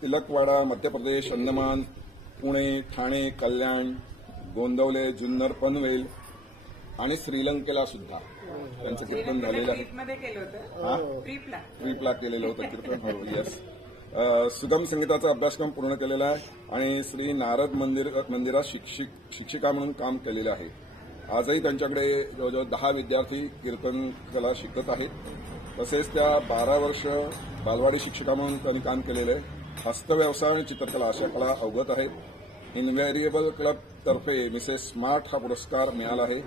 तिलकवाडा, मध्य प्रदेश, अंदमान, पुणे, ठाणे, कल्याण, गोंदवले, जुन्नर, पनवेल आणि श्रीलंकेला सुद्धा त्यांचं कीर्तन झालेलं आहे. ट्रिपला केलेलं होतं कीर्तन. हो, येस. सुगम संगीताचा अभ्यासक्रम पूर्ण केलेला आहे आणि श्री नारद मंदिरात शिक्षिका म्हणून काम केलेलं आहे. आजही त्यांच्याकडे जवळजवळ 10 विद्यार्थी कीर्तन कला शिकत आहेत. तसेच त्या 12 वर्ष बालवाडी शिक्षिका म्हणून त्यांनी काम केलेलं आहे. हस्तव्यवसाय आणि चित्रकला अशा कला अवगत आहेत. इनव्हेरिएबल क्लब तर्फे मिसेस स्मार्ट हा पुरस्कार मिळाला आहे.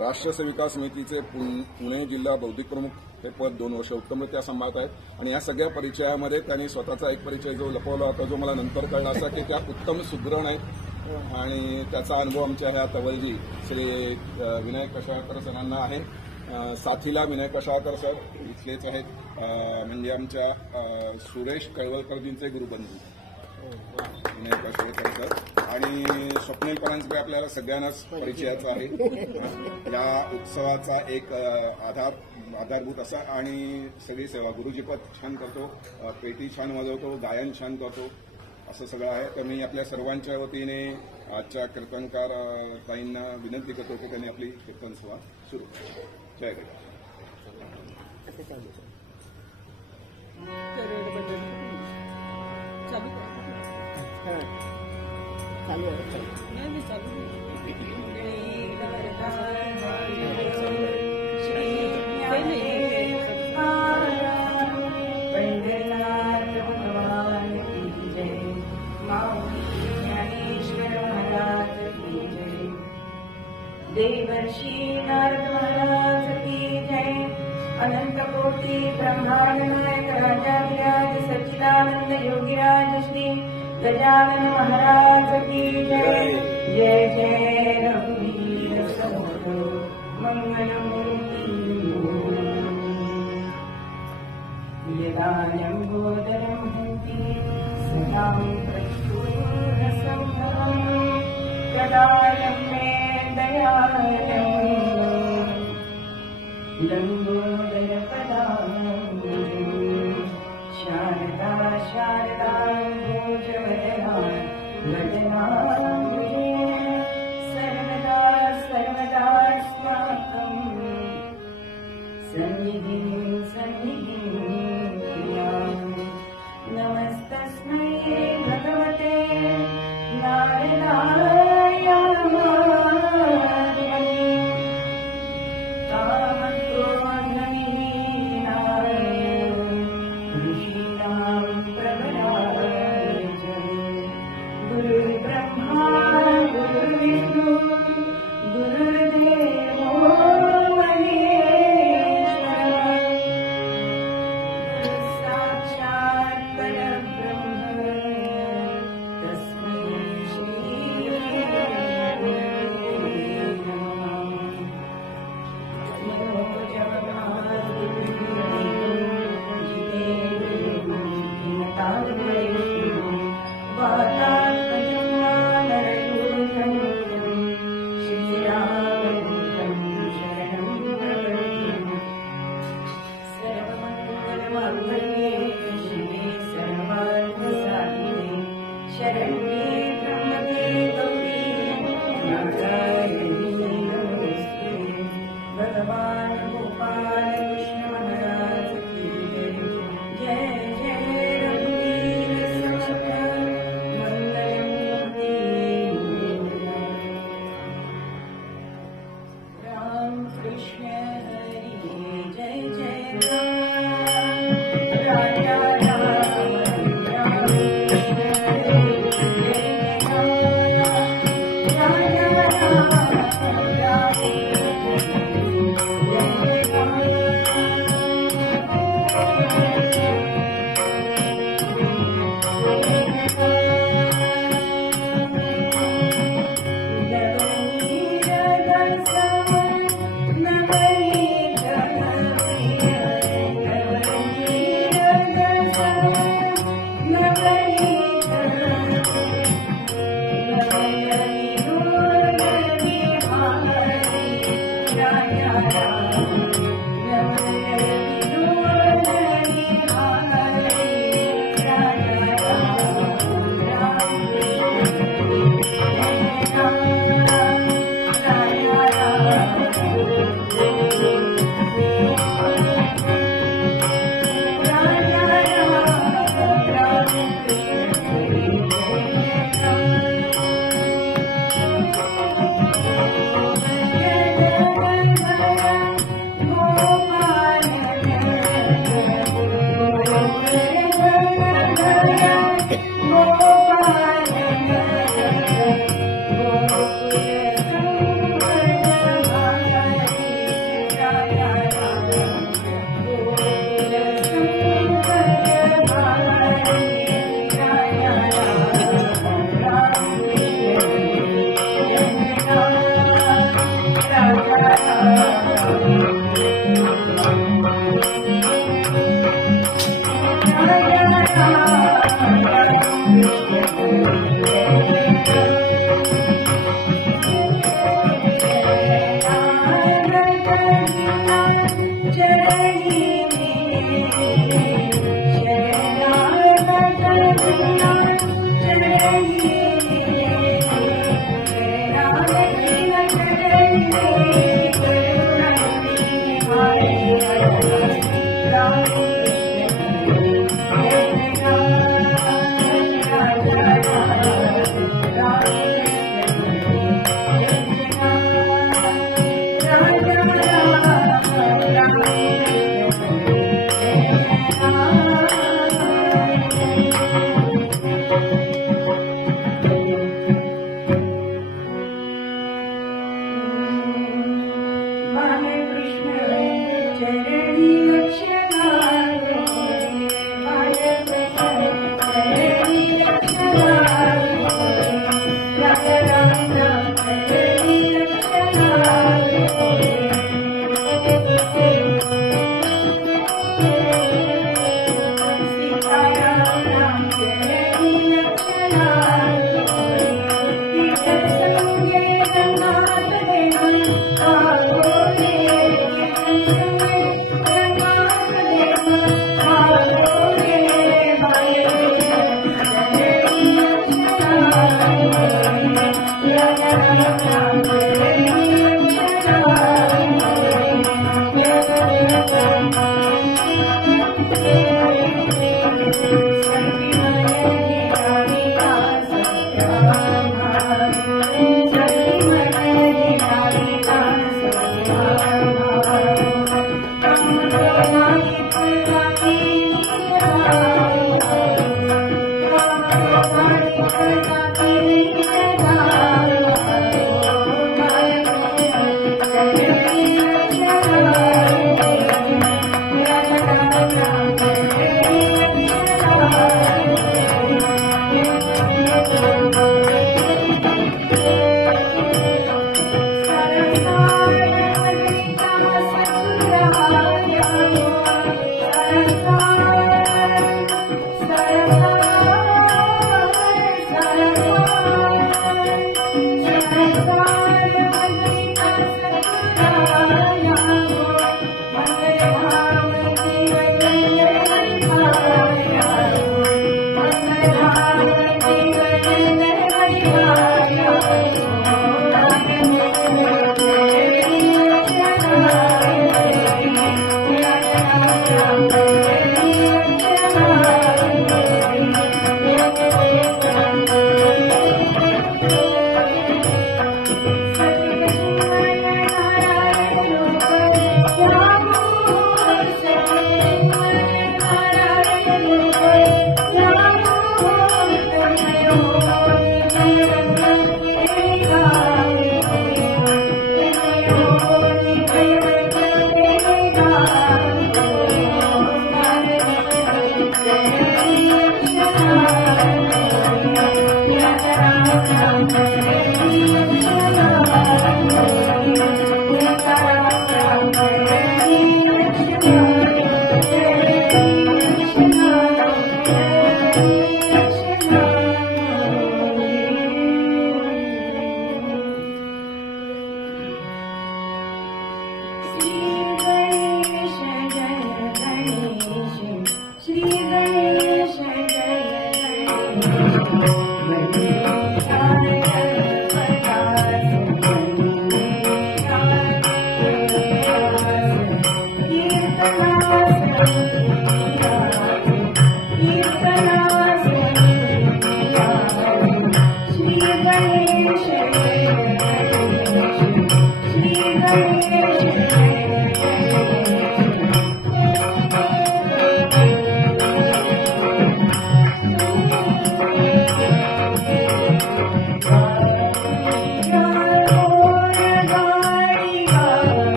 राष्ट्र सेविका समितीचे पुणे जिल्हा बौद्धिक प्रमुख हे पद 2 वर्ष उत्तमरित्या सांभाळत आहेत. आणि या सगळ्या परिचयामध्ये त्यांनी स्वतःचा एक परिचय जो लपवला होता, जो मला नंतर कळला, असा की त्या उत्तम सुगरण आहेत. आणि त्याचा अनुभव आमच्या ह्या तवलजी श्री विनायक कशाळकर सरांना आहे. साथीला विनायक कशाळकर सर इथलेच आहेत, म्हणजे आमच्या सुरेश कळवळकरजींचे गुरुबंधू विनायक कशाळकर सर. आणि स्वप्नील परांजपे आपल्याला सगळ्यांनाच परिचयाचा आहे. या उत्सवाचा एक आधारभूत असा आणि सगळी सेवा. गुरुजीपद छान करतो, पेटी छान वाजवतो, गायन छान करतो, असं सगळं आहे. तर मी आपल्या सर्वांच्या वतीने आजच्या कीर्तनकार ताईंना विनंती करतो की त्यांनी आपली कीर्तन सभा सुरू करा. जय गणेश. देवर्षि नारद महाराज की जय. अनंत कोटि ब्रह्मांड नायक राजाधिराज सच्चिदानंद योगीराज श्री गजानन महाराज की जय. जय जय रघुवीर समूह मंगलमूर्ति. यदा लंबोदरं हन्ति सदा प्रचुरसंभवम् तदा मे लंबोदरपदाम्बुजम् शारदा शारदाम्बुजवदना वदनाम्बुजे सर्वदा सर्वदास्माकम् सन्निधिं कुर्यात्. नमस्तस्मै भगवते नारदाय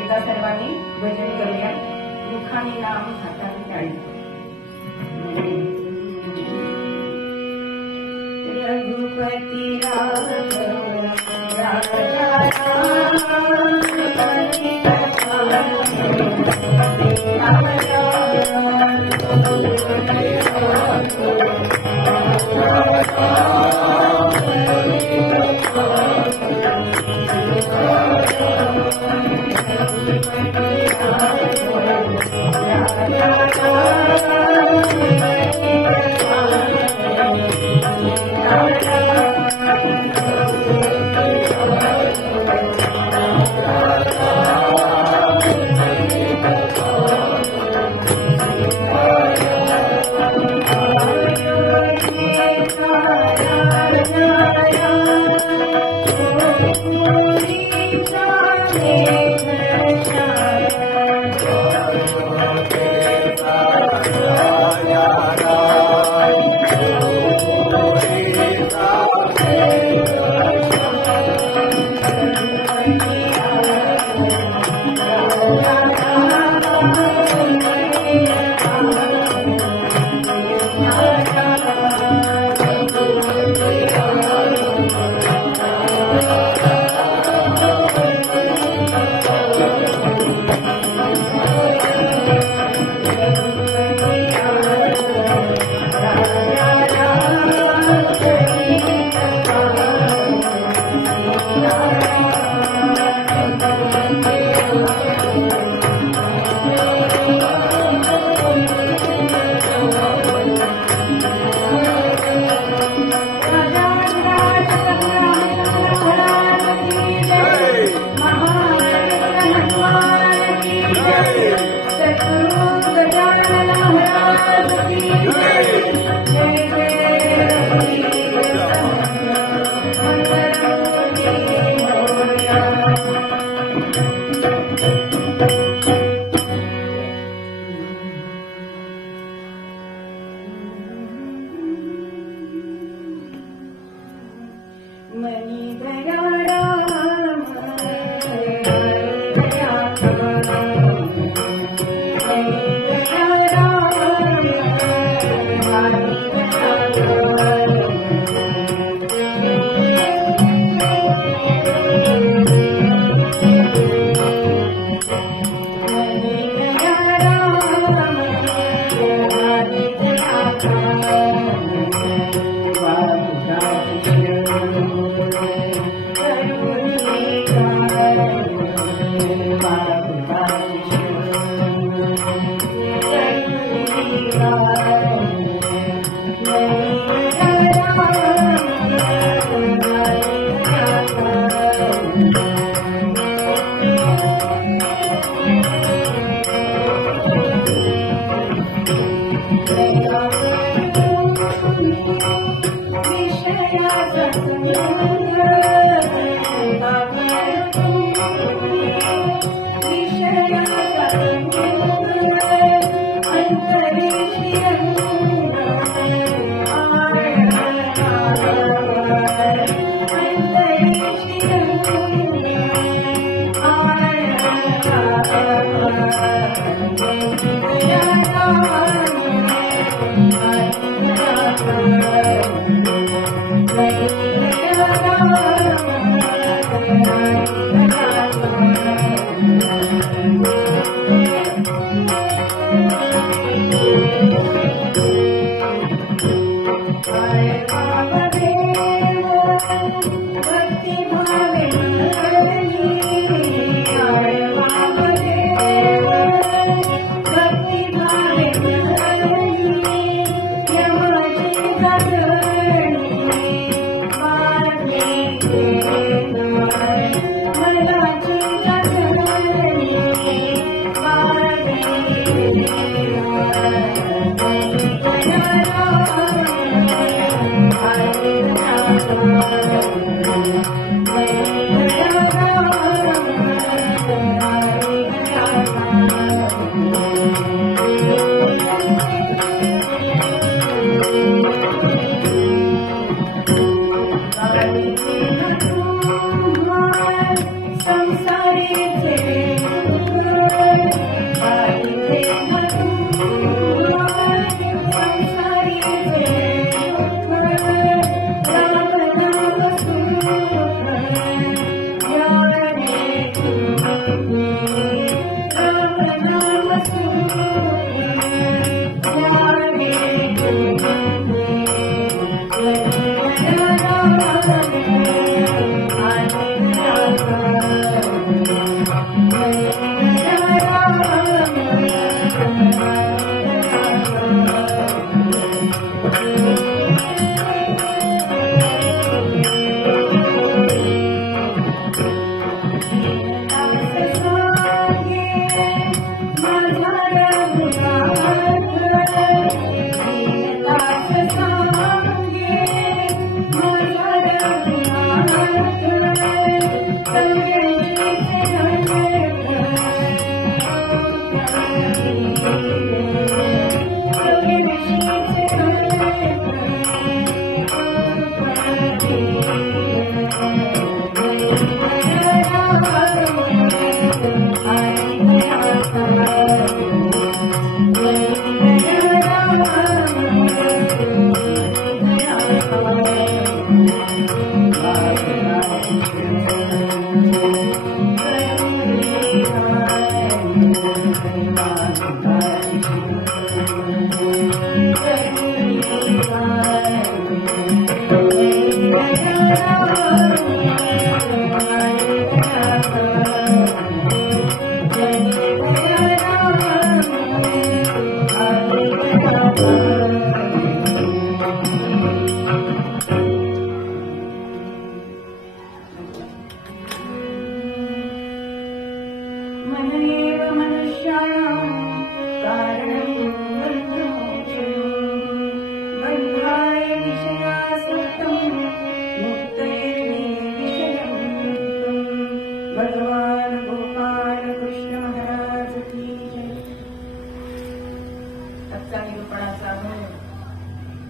एकदा सर्वांनी भजन करूया. मुखाने नाम हाताने टाळी. रघुपती राघव Hare Rama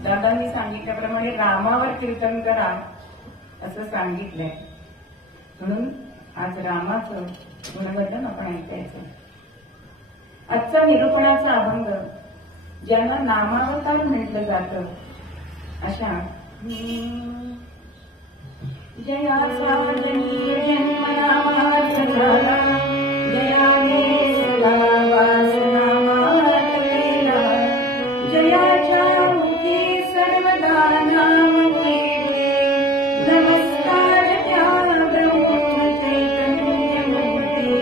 दादांनी सांगितल्याप्रमाणे रामावर कीर्तन करा असं सांगितलंय. म्हणून आज रामाचं गुणवर्धन आपण ऐकायचं. आजचा निरूपणाचा अभंग ज्यांना नामावतार म्हटलं जातं अशा जयाचा जनी जन्म नामाचा झाला, जयाने सदा वास नामात केला, जयाच्या मुखी सर्वदा नाम वेगळे, नमस्कार त्या ब्रह्म चैतन्य मूर्ती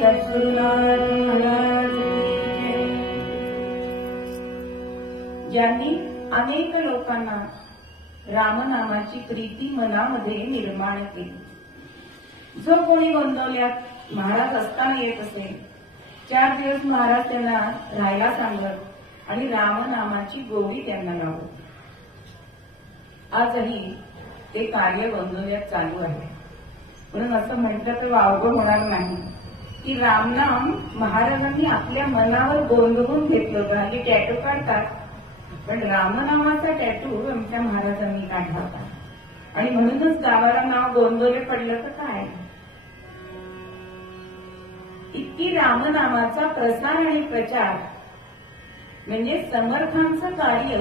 सद्गुरुनाथ महाराज की जय. ज्यांनी अनेक लोकांना रामनामाची प्रीती मनामध्ये निर्माण केली. जो कोणी गोंदवल्यात महाराज असताना येत असेल, 4 दिवस महाराज त्यांना राहायला सांगत आणि रामनामाची गोडी त्यांना लावत. आजही ते कार्य गोंदवल्यात चालू आहे. म्हणून असं म्हटलं तर वावगं होणार नाही की रामनाम महाराजांनी आपल्या मनावर गोंदवून घेतलं होतं. म्हणजे टॅटू काढतात, पण रामनामाचा टॅटू आमच्या महाराजांनी काढला होता आणि म्हणूनच गावाला नाव गोंदवले पडलं. तर काय, इतकी रामनामाचा प्रसार आणि प्रचार म्हणजे समर्थांचं कार्य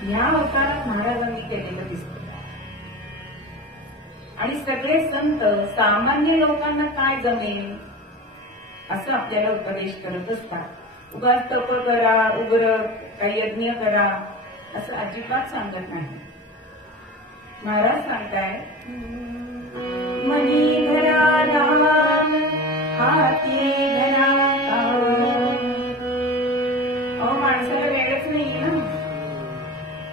ह्या अवतारात महाराजांनी केलेलं दिसतं. आणि सगळे संत सामान्य लोकांना काय जमेल असं आपल्याला उपदेश करत असतात. उगाच तप करा, उग्र काही यज्ञ करा असं अजिबात सांगत नाही. महाराज सांगताय मनी धरा राम हाती धरा माणसाला वेळच नाहीये ना.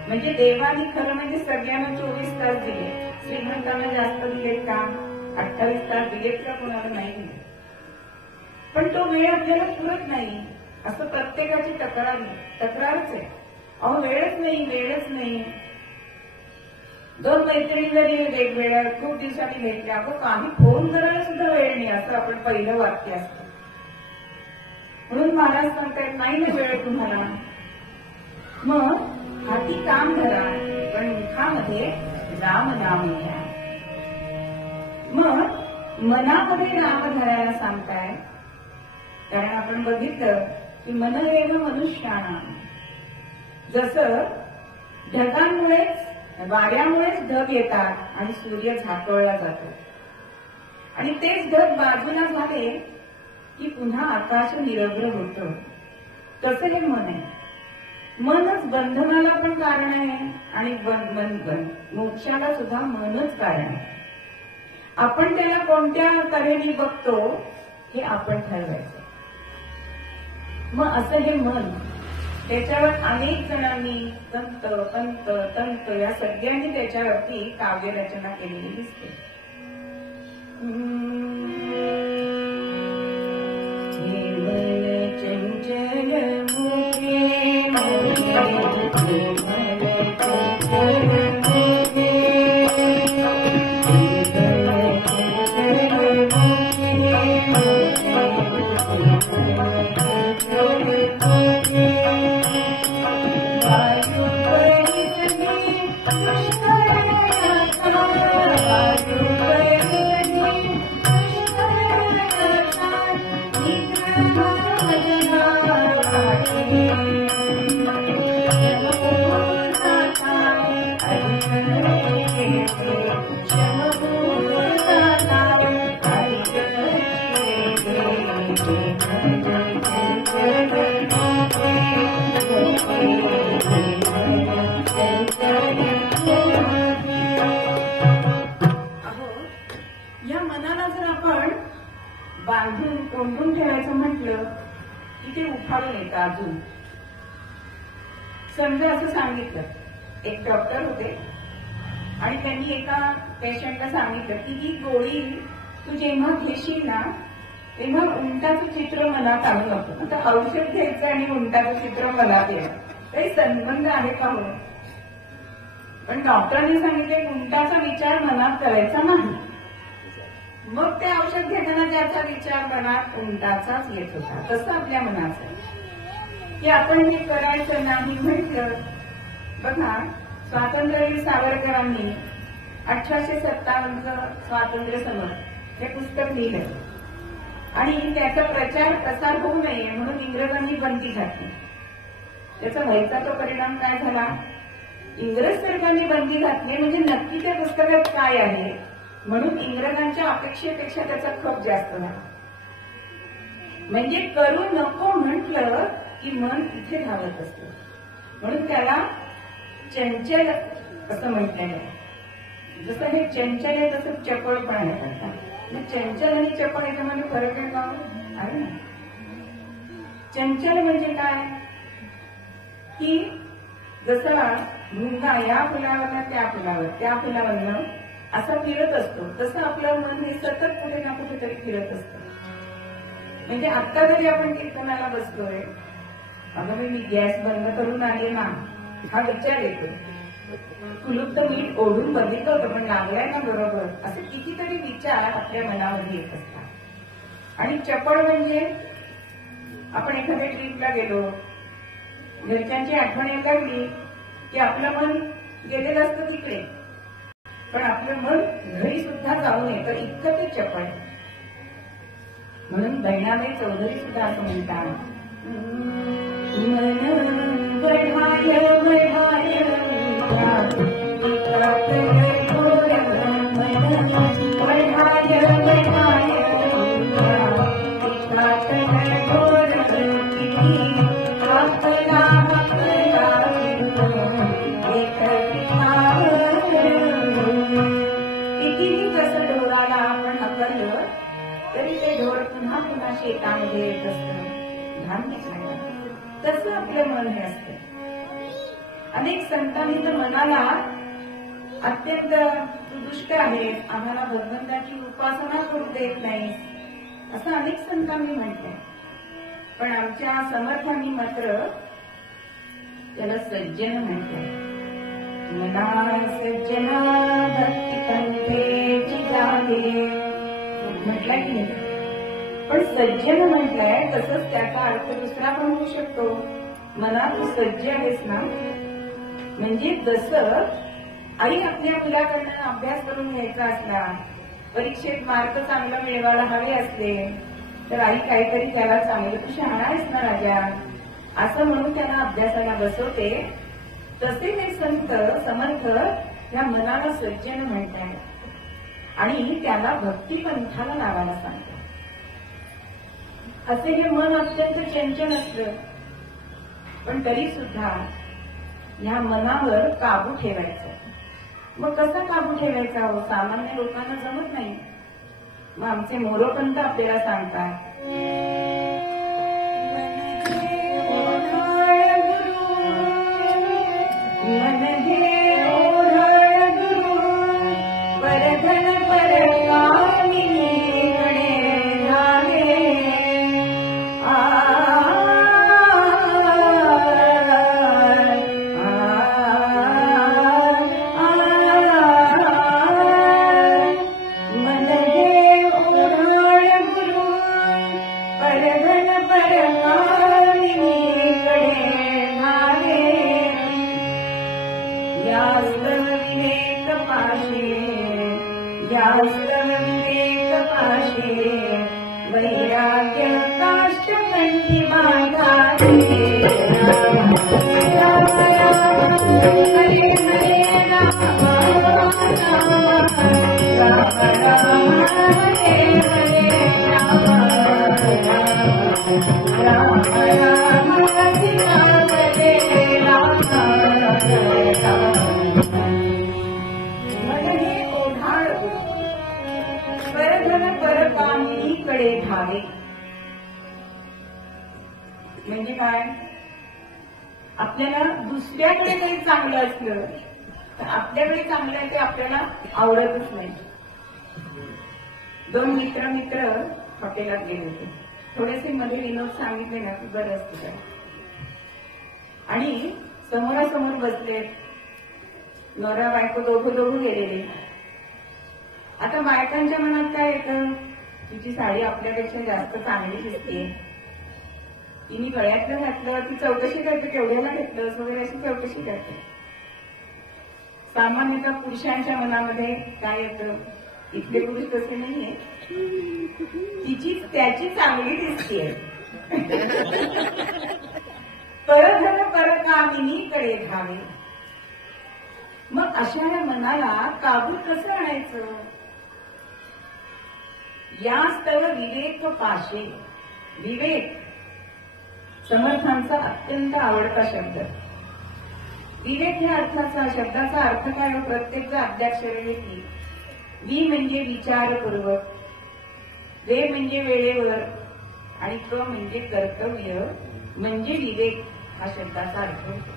म्हणजे देवानी खरं म्हणजे सगळ्यांना 24 तास दिले. श्रीमंतांना जास्त दिलेत का? 28 तास दिलेत का? कोणाला नाही दिले. पण तो वेळ आपल्याला पुरत नाही असं प्रत्येकाची तक्रारच आहे. अहो वेळच नाही. दोन मैत्रिणी जरी वेगवेगळ्या खूप दिवसांनी भेटल्या, अगं काही फोन करायला सुद्धा वेळ नाही असं आपण पहिलं वाक्य असतं. म्हणून महाराज सांगतायत नाही ना वेळ तुम्हाला, मग हाती काम धरा पण मुखामध्ये राम नाम घ्या. मग मनामध्ये राम धरायला सांगताय, कारण आपण बघितलं की मन एव मनुष्याणा, जसं ढगांमुळेच वाऱ्यामुळेच ढग येतात आणि सूर्य झाकळला जातो आणि तेच ढग बाजूला झाले की पुन्हा आकाश निरभ्र होतं, तसं हे मन आहे. मनच बंधनाला पण कारण आहे आणि मोक्षाला सुद्धा मनच कारण आहे. आपण त्याला कोणत्या तऱ्हेने बघतो हे आपण ठरवायचं. मग असं हे मन, त्याच्यावर अनेक जणांनी संत पंत तंत या सगळ्यांनी त्याच्यावरती काव्यरचना केलेली दिसते. चंचल बांधून कोंडून ठेवायचं म्हटलं की ते उफाळून येतं. अजून समजा असं सांगितलं, एक डॉक्टर होते आणि त्यांनी एका पेशंटला सांगितलं की ही गोळी तू जेव्हा घेशील ना तेव्हा उंटाचं चित्र मनात आणू नको. आता औषध घ्यायचं आणि उंटाचं चित्र मनात येणं काही संबंध आहे का? हो, पण डॉक्टरांनी सांगितले उंटाचा विचार मनात करायचा नाही. मग ते औषध घेताना ज्याचा विचार मनात उंटाचाच येत होता, तसं आपल्या मनाचं की आपण हे करायचं नाही म्हटलं. बघा, स्वातंत्र्यवीर सावरकरांनी 1857 स्वातंत्र्य समर हे पुस्तक लिहिलं आणि त्याचा प्रचार प्रसार होऊ नये म्हणून इंग्रजांनी बंदी घातली. त्याचा व्हायचा तो परिणाम काय झाला? इंग्रज सरकारने बंदी घातली म्हणजे नक्की त्या पुस्तकात काय आहे म्हणून इंग्रजांच्या अपेक्षेपेक्षा त्याचा खप जास्त झाला. म्हणजे करू नको म्हटलं की मन इथे धावत असतं, म्हणून त्याला चंचल असं म्हटलेलं आहे. जसं हे चंचल आहे तसं चपळ पण आहे. चंचल आणि चपळ याच्यामध्ये फरक आहे का? आहे ना. चंचल म्हणजे काय की जसं मुंगा या फुलावर त्या फुलावर त्या फुलावर असं फिरत असतो, तसं आपलं मन हे सतत कुठे ना कुठेतरी फिरत असतं. म्हणजे आता जरी आपण कीर्तनाला बसलोय, अगं मी गॅस बंद करून आले ना हा विचार येतो. कुलूप तर मीठ ओढून बघितलं होतं पण लागलाय ना बरोबर, असे कितीतरी विचार आपल्या मनावर येत असतात. आणि चपळ म्हणजे आपण एखाद्या ट्रीपला गेलो, घरच्यांची आठवण येऊ लागली की आपलं मन गेलेलं असतं तिकडे, पण आपलं मन घरी सुद्धा जाऊ नये तर इतकं ते चपळ. म्हणून बहिणाबाई चौधरी सुद्धा असं म्हणतात, मन बढाय बढाय तरी ते ढोर पुन्हा पुन्हा शेतामध्ये येत असतं धान्य खायला. तसं आपलं मन हे असतं. अनेक संतांनी तर मनाला अत्यंत दुष्ट आहे, आम्हाला भगवंताची उपासना करू देत नाही असं अनेक संतांनी म्हटलंय. पण आमच्या समर्थांनी मात्र त्याला सज्जन म्हटलंय. मना सज्जना भक्ती पंथेची जागे म्हटलंय की नाही. पण सज्जन म्हटलंय तसंच त्याचा अर्थ दुसरा पण होऊ शकतो. मना तू सज्ज आहेस ना, म्हणजे जसं आई आपल्या मुलाकडनं अभ्यास करून घ्यायचा असला, परीक्षेत मार्क चांगला मिळवायला हवे असले तर आई काहीतरी त्याला चांगलं तू शहाणा आहेस ना राजा असं म्हणून त्याला अभ्यासाला बसवते. तसे हे संत समर्थ या मनाला सज्जन म्हणतात आणि त्याला भक्तिपंथाला लावायला सांगतात. असे हे मन अत्यंत चंचल असलं पण तरी सुद्धा ह्या मनावर काबू ठेवायचा. मग कसा काबू ठेवायचा हो? सामान्य लोकांना जमत नाही. मग आमचे मोरोपंत आपल्याला सांगतात, मन हे ओढाळ गुरु परधन परगामिनी गणे झाले. वैराग्य काष्ट कंठी मागावे. राम राम हरे हरे राम राम राम हरे हरे राम राम राम हरे राम राम. परकामिनीकडे धावे म्हणजे काय? आपल्याला दुसऱ्याकडे काही चांगलं असलं तर आपल्याकडे चांगलं आहे ते आपल्याला आवडतच नाही. दोन मित्र हॉटेलात गेले होते. थोडेसे मध्ये विनोद सांगितले ना की बरं असतं काय. आणि समोरासमोर बसले नवरा बायको दोघं गेलेले. आता बायकांच्या मनात काय येतं, तिची साडी आपल्यापेक्षा जास्त चांगली दिसते, तिने गळ्यातलं घातलं, ती चौकशी करते केवढ्याला घेतलं वगैरे अशी चौकशी करते. सामान्यतः पुरुषांच्या मनामध्ये काय येतं, इथले पुरुष तसे नाहीये, त्याची चांगली दिसतीये. परधन परकामिनीकडे धावे. मग अशा या मनाला काबूत कसं आणायचं? यास्तव विवेक पाशे. विवेक समर्थांचा अत्यंत आवडता शब्द. विवेक या अर्थाचा शब्दाचा अर्थ काय? प्रत्येक अद्याक्षर घेतली. वि म्हणजे विचारपूर्वक, वे म्हणजे वेळेवर आणि क म्हणजे कर्तव्य म्हणजे विवेक हा शब्दाचा अर्थ होतो.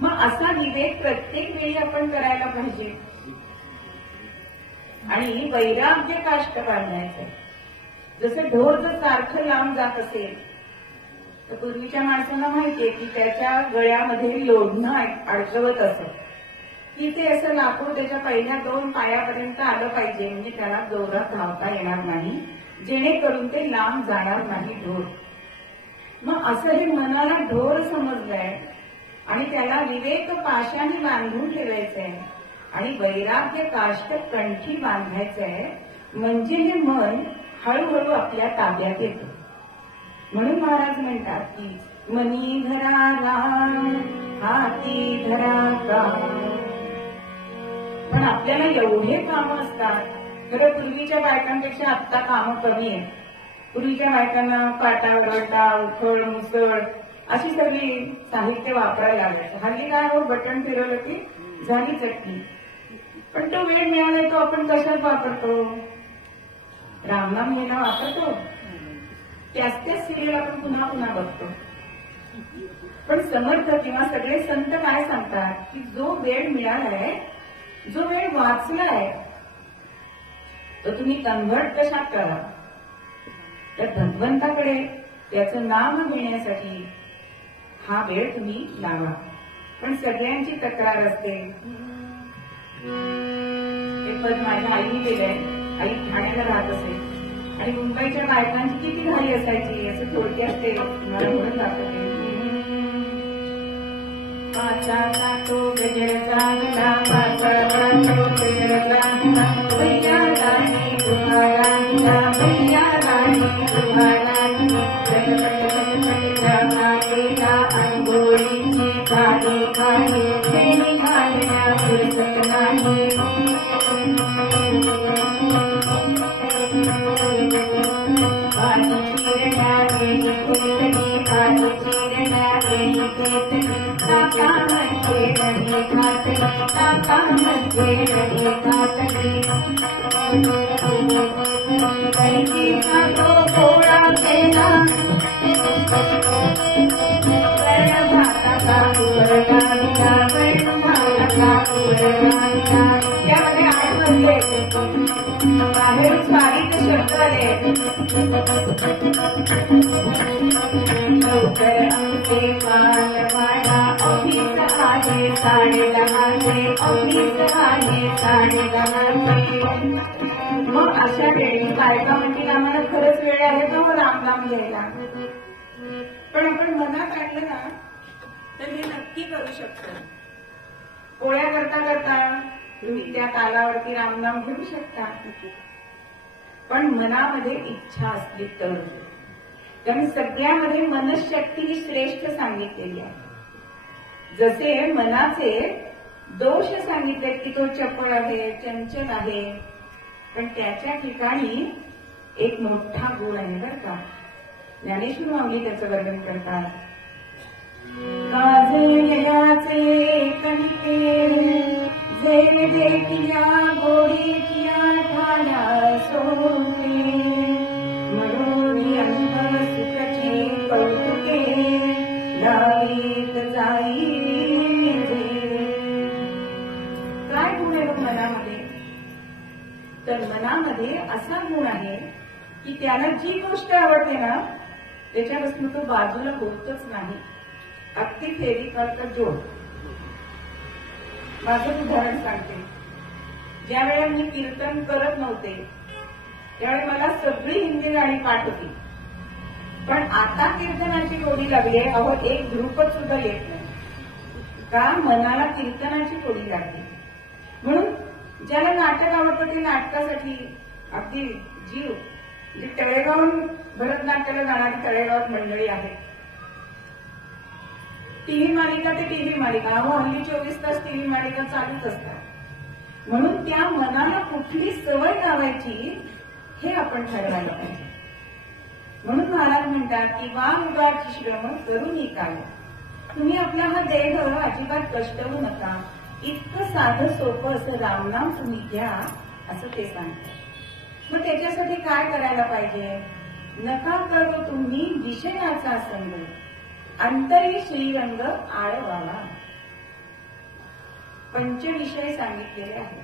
मग असा विवेक प्रत्येक वेळी आपण करायला पाहिजे आणि वैराग्य काष्ट बांधायचं. जसं ढोर जर सारखं लांब जात असेल तर पूर्वीच्या माणसांना माहितीये की त्याच्या गळ्यामध्ये लोढणं अडकवत असत की ते असं लाकूड त्याच्या पहिल्या 2 पायापर्यंत आलं पाहिजे, म्हणजे त्याला जोरात धावता येणार नाही, जेणेकरून ते लांब जाणार नाही ढोर. मग असं हे मनाला ढोर समजलंय आणि त्याला विवेक पाशाने बांधून ठेवायचंय आणि वैराग्य काष्ट कंठी बांधायचंय, म्हणजे हे मन हळूहळू आपल्या ताब्यात येतं. म्हणून महाराज म्हणतात की मनी धरा राम हाती धरा काम. पण आपल्याला एवढे कामं असतात. खरं पूर्वीच्या बायकांपेक्षा आत्ता कामं कमी आहेत. पूर्वीच्या बायकांना पाटा वरटा उखळ मुसळ अशी सगळी साहित्य वापरायला लागायचं. हल्ली काय हो, बटन फिरवलं की झाली चटणी. पण तो वेळ मिळाला तो आपण कशात वापरतो? रामनाम हे नाव वापरतो, त्याच सिरियल आपण पुन्हा पुन्हा बघतो. पण समर्थ किंवा सगळे संत काय सांगतात की जो वेळ मिळालाय, जो वेळ वाचलाय, तो तुम्ही कन्व्हर्ट कशात करा, तर भगवंताकडे त्याचं नाम घेण्यासाठी हा वेळ तुम्ही लावा. पण सगळ्यांची तक्रार असते, हे पद माझ्या आईने केलंय, आई ठाण्याला राहत असे आणि मुंबईच्या बायकांची किती घाई असायची असं थोडक्यात ते मला म्हणून दाखवते. पाचा तो गजर चांगला, पाचा तो गजर चांगला, भैया राणी तुम्हाला, भैया राणी तुम्हाला, पटपट पटपट जागा केला अंघोळीची खाली खाली, फेरी घालण्या फुरसत नाही. भाजी चिरण्या वेळी कुठली, भाजी चिरण्या वेळी कुठली, ताकामध्ये रडे घातली, ताकामध्ये रडे घातली. कैकीचा तो गोळा केला, वर्ण भाताचा उरला दिला, वर्ण भाताचा उरला दिला. त्यामध्ये आठवले बाहेरच बारीक शब्द आले. लवकर आमचे बालवाडा, ऑफिस आहे 10:30, ऑफिस आहे 10:30. मग अशा वेळी बायका म्हणतील आम्हाला खरंच वेळ आहे तो रामनाम घ्यायला. पण आपण मनात आणलं ना तर हे नक्की करू शकतो. पोळ्या करता करता तुम्ही त्या तालावरती रामनाम घेऊ शकता, पण मनामध्ये इच्छा असली तर. कारण सगळ्यामध्ये मनशक्ती ही श्रेष्ठ सांगितलेली आहे. जसे मनाचे दोष सांगितले की तो चपळ आहे, चंचल आहे, पण त्याच्या ठिकाणी एक मोठा गुण आहे बरं का. ज्ञानेश्वर माऊली त्याचं वर्णन करतात. काजळ्याचे कणके जे देखिया गोडीच्या ठाण्या सोडे, म्हणून अंग सुखची कौतुके लावीत जाई. काय गुण आहे मनामध्ये? तर मनामध्ये असा गुण आहे की त्याला जी गोष्ट आवडते ना त्याच्यापासून तो बाजूला होतच नाही. अगदी फेविकॉल का जोड. माझं उदाहरण सांगते. ज्या वेळेला मी कीर्तन करत नव्हते त्यावेळी मला सगळी हिंदी गाणी पाठ होती, पण आता कीर्तनाची गोडी लागली आहे. अहो एक ध्रुपद सुद्धा येत नाही का, मनाला कीर्तनाची गोडी लागली. म्हणून ज्याला नाटक आवडतं ते नाटकासाठी अगदी जीव. म्हणजे तळेगाव भरतनाट्याला जाणारी तळेगावात मंडळी आहे. टीव्ही मालिका ते टीव्ही मालिका, अहो हल्ली 24 तास टीव्ही मालिका चालूच असतात. म्हणून त्या मनाला कुठली सवय लावायची हे आपण ठरवायला पाहिजे. म्हणून महाराज म्हणतात की वाघ श्रम करून काय. तुम्ही आपला हा देह अजिबात कष्टवू नका, इतकं साधं सोपं असं रामनाम तुम्ही घ्या असं ते सांगतात. मग त्याच्यासाठी काय करायला पाहिजे? नका करू तुम्ही विषयाचा संग, अंतरी श्रीरंग आळवावा. पंचविषय सांगितलेले आहेत.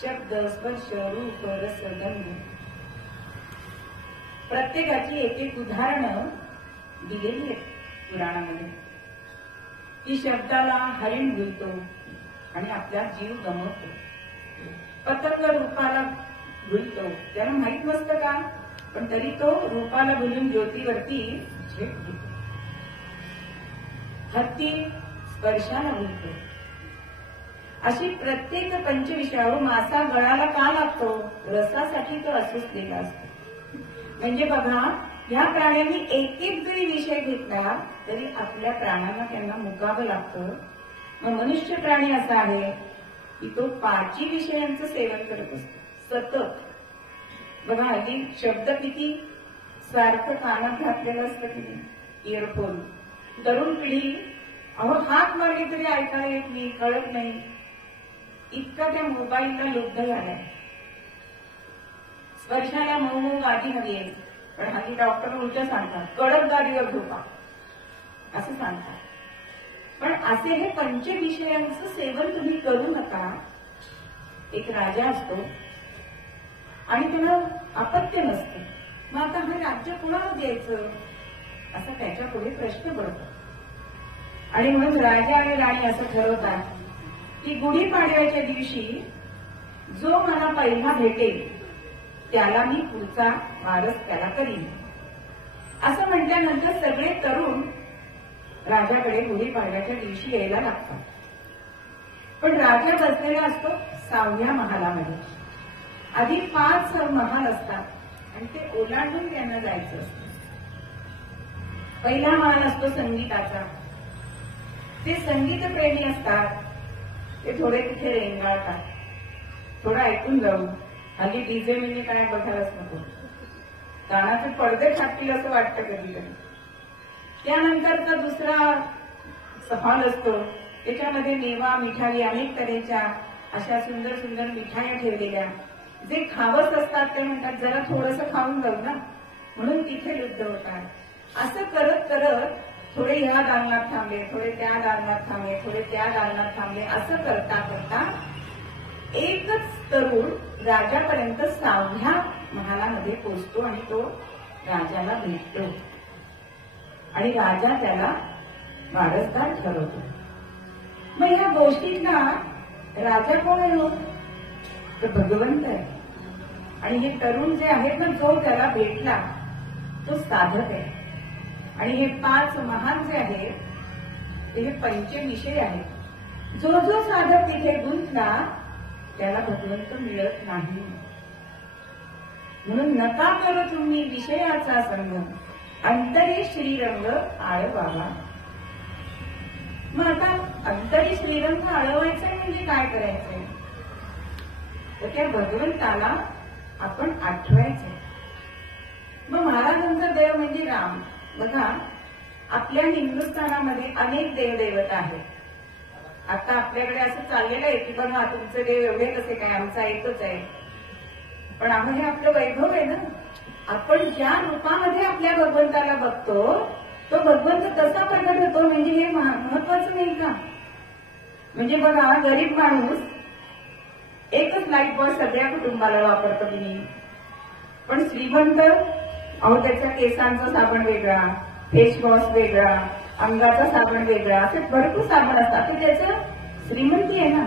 शब्द, स्पर्श, रूप, रस, गंध. प्रत्येकाची एक एक उदाहरणं दिलेली आहेत पुराणामध्ये. की शब्दाला हरिण भुलतो आणि आपला जीव गमवतो. पतंग रूपाला भुलतो, त्याला माहित नसतं का, पण तरी तो रूपाला भुलून ज्योतीवरती झेप घेतो. हत्ती स्पर्शाला भुलतो. अशी प्रत्येक पंचविषयावर मासा गळाला का लागतो? रसासाठी तो असुसलेला असतो. म्हणजे बघा, या प्राण्यांनी एक एक जरी विषय घेतला तरी आपल्या प्राणांना त्यांना मुकावं लागतं. मग मनुष्य प्राणी असा आहे की तो 5 विषयांचं सेवन करत असतो सतत. बघा हल्ली शब्द किती सारखं कानात घातलेलं असतं की नाही, इयरफोन. तरुण पिढी अहो हात मारली तरी ऐकायला येत नाही, कळत नाही, इतका त्या मोबाईलला लुब्ध झालाय. वर्षाला मऊ गादी हवी आहे, पण हल्ली डॉक्टर उलट सांगतात कडक गादीवर झोपा असं सांगतात. पण असे हे पंचविषयांचं सेवन तुम्ही करू नका. एक राजा असतो आणि त्याला अपत्य नसतं, मग आता हे राज्य कुणाला द्यायचं असा त्याच्या पुढे प्रश्न पडतो. आणि मग राजा आणि राणी असं ठरवतात की गुढीपाडव्याच्या दिवशी जो मला पहिला भेटेल त्याला मी पुढचा वारस त्याला करीन. असं म्हटल्यानंतर सगळे तरुण राजाकडे गुढीपाडव्याच्या दिवशी यायला लागतात. पण राजा बसलेला असतो 6व्या महालामध्ये. आधी 5 महाल असतात आणि ते ओलांडून त्यांना जायचं असतं. पहिला महाल असतो संगीताचा. ते संगीतप्रेमी असतात, ते थोडे तिथे रेंगाळतात, थोडं ऐकून जाऊ. हल्ली डीजे म्हणजे काय बघायलाच नको, गाण्याचे पडदे छाटतील असं वाटतं कधी कधी. त्यानंतरचा दुसरा हॉल असतो, त्याच्यामध्ये मेवा मिठाई अनेक तऱ्हेच्या अशा सुंदर सुंदर मिठाया ठेवलेल्या. जे खावस असतात ते म्हणतात जरा थोडंसं खाऊन जाऊ ना, म्हणून तिथे लुब्ध होतात. असं करत करत थोडे ह्या दालनात थांबले, थोडे त्या दालनात थांबले, थोडे त्या दालनात थांबले. असं करता करता एकच तरुण राजापर्यंत 6व्या महालामध्ये पोहोचतो आणि तो राजाला भेटतो आणि राजा त्याला वारसदार ठरवतो. मग या गोष्टीतला राजा कोण आहे? तर भगवंत आहे. आणि हे तरुण जे आहेत ना, जो त्याला भेटला तो साधक आहे. आणि हे 5 महान जे आहेत ते हे पंचविषय आहेत. जो जो साधक तिथे गुंतला त्याला भगवंत मिळत नाही. म्हणून नका करो तुम्ही विषयाचा संग, अंतरी श्रीरंग आळवावा. मग आता अंतरी श्रीरंग आळवायचंय म्हणजे काय करायचंय? तर त्या भगवंताला आपण आठवायचं. मग महाराजांचा देव म्हणजे राम. बघा, आपल्या हिंदुस्थानामध्ये अनेक देवदेवता आहेत. आता आपल्याकडे असं चाललेलं आहे की बघा तुमचे देव एवढे कसे काय, आमचा एकच आहे. पण आम्ही हे आपलं वैभव आहे ना. आपण ज्या रूपामध्ये आपल्या भगवंताला बघतो तो भगवंत कसा प्रकट होतो म्हणजे हे महत्वाचं नाही का? म्हणजे बघा, गरीब माणूस एकच लाईट बॉय सगळ्या कुटुंबाला वापरतो की नाही, पण श्रीमंत अहो त्याच्या केसांचा साबण वेगळा, फेस वॉश वेगळा, अंगाचा साबण वेगळा, असे भरपूर साबण असतात. ते त्याचं श्रीमंती आहे ना.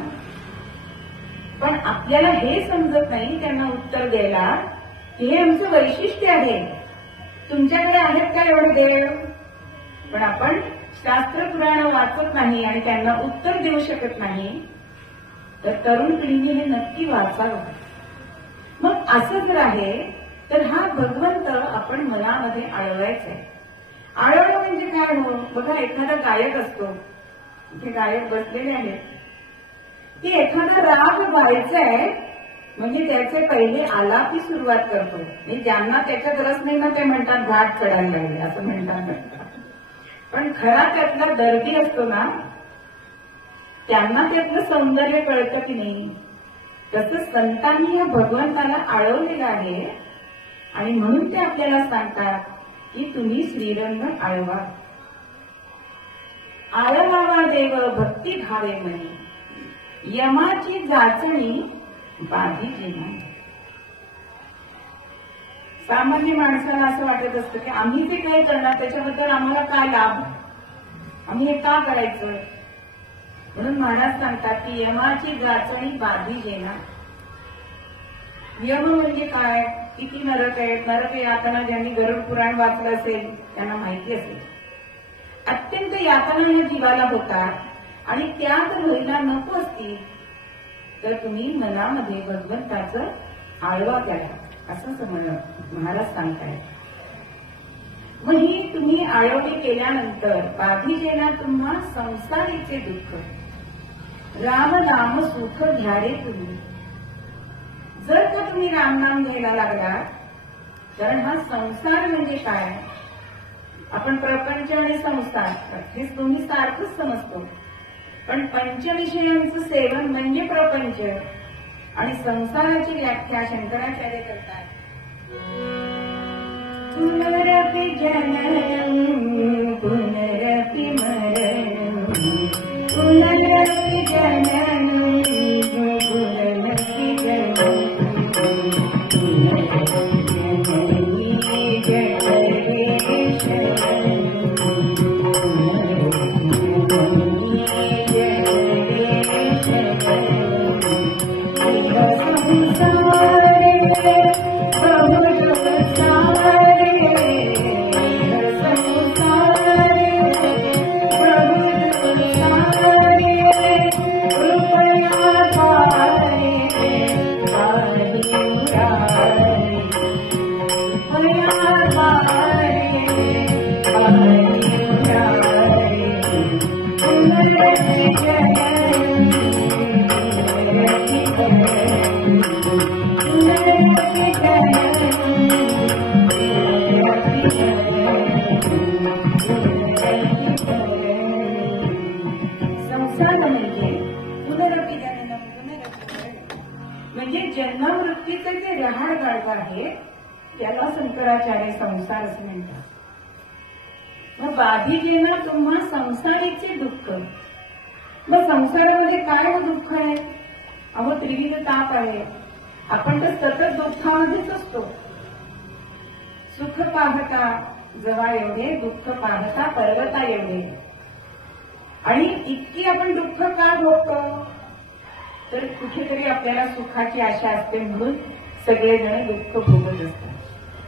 पण आपल्याला हे समजत नाही त्यांना उत्तर द्यायला की हे आमचं वैशिष्ट्य आहे. तुमच्याकडे आहेत का एवढे देव? पण आपण शास्त्र पुराण वाचत नाही आणि त्यांना उत्तर देऊ शकत नाही. तर तरुण पिढीने हे नक्की वाचावं. मग असं जर आहे तर हा भगवंत आपण मनामध्ये आळवायचा आहे. आळवणं म्हणजे काय हो? बघा, एखादा गायक असतो, इथे गायक बसलेले आहेत, की एखादा राग गायचाय म्हणजे त्याचे पहिले आलापी सुरुवात करतो. ज्यांना त्याच्यात रस नाही ना ते म्हणतात घाट चढायला लागले असं म्हणतात. पण खरा त्यातला दर्दी असतो ना, त्यांना त्यातलं सौंदर्य कळतं की नाही. तसं संतांनी या भगवंताला आळवलेलं आहे आणि म्हणून ते आपल्याला सांगतात की तुम्ही श्रीरंग आळवा. आळवावा देव भक्ती भावे म्हणे, यमाची जाचणी बाधीची नाही. सामान्य माणसाला असं वाटत असतं की आम्ही जे काही करणार त्याच्याबद्दल आम्हाला काय लाभ, आम्ही हे का करायचं. म्हणून महाराज सांगतात की यमाची जाचणी बाधीजेना. यम म्हणजे काय? किती नरक आहेत. नरक यातना ज्यांनी गरुड पुराण वाचलं असेल त्यांना माहिती असेल. अत्यंत यातना या जीवाला होतात आणि त्यात होईना नको असतील तर तुम्ही मनामध्ये भगवंताचं आळवा त्याला असं महाराज सांगताय. मग ही तुम्ही आळवणी केल्यानंतर बाधीजेना तुम्हा संसारीचे दुःख, राम नाम सुख घ्यारे तुम्ही. जर का तुम्ही रामनाम घ्यायला लागला कारण हा संसार म्हणजे काय? आपण प्रपंच आणि संसार हे तुम्ही सारखंच समजतो. पण पंचविषयांचं सेवन म्हणजे प्रपंच आणि संसाराची व्याख्या शंकराचार्य करतात पुनरपि जननं पुनरपि मरणं पुनरपि जननं पुनरपि जननं म्हणजे जन्मवृत्तीचे जे रहाड गाळग आहे त्याला शंकराचार्य संसार असे म्हणतात. मग बाधितेना तुम्हा संसाराचे दुःख. मग संसारामध्ये काय दुःख आहे? अहो त्रिविध ताप आहे. आपण तर सतत दुःखामध्येच असतो. सुख पाहता जवा एवढे दुःख पाहता पर्वता एवढे. आणि इतकी आपण दुःख का भोगतो? तर कुठेतरी आपल्याला सुखाची आशा असते म्हणून सगळेजण दुःख भोगत असतात.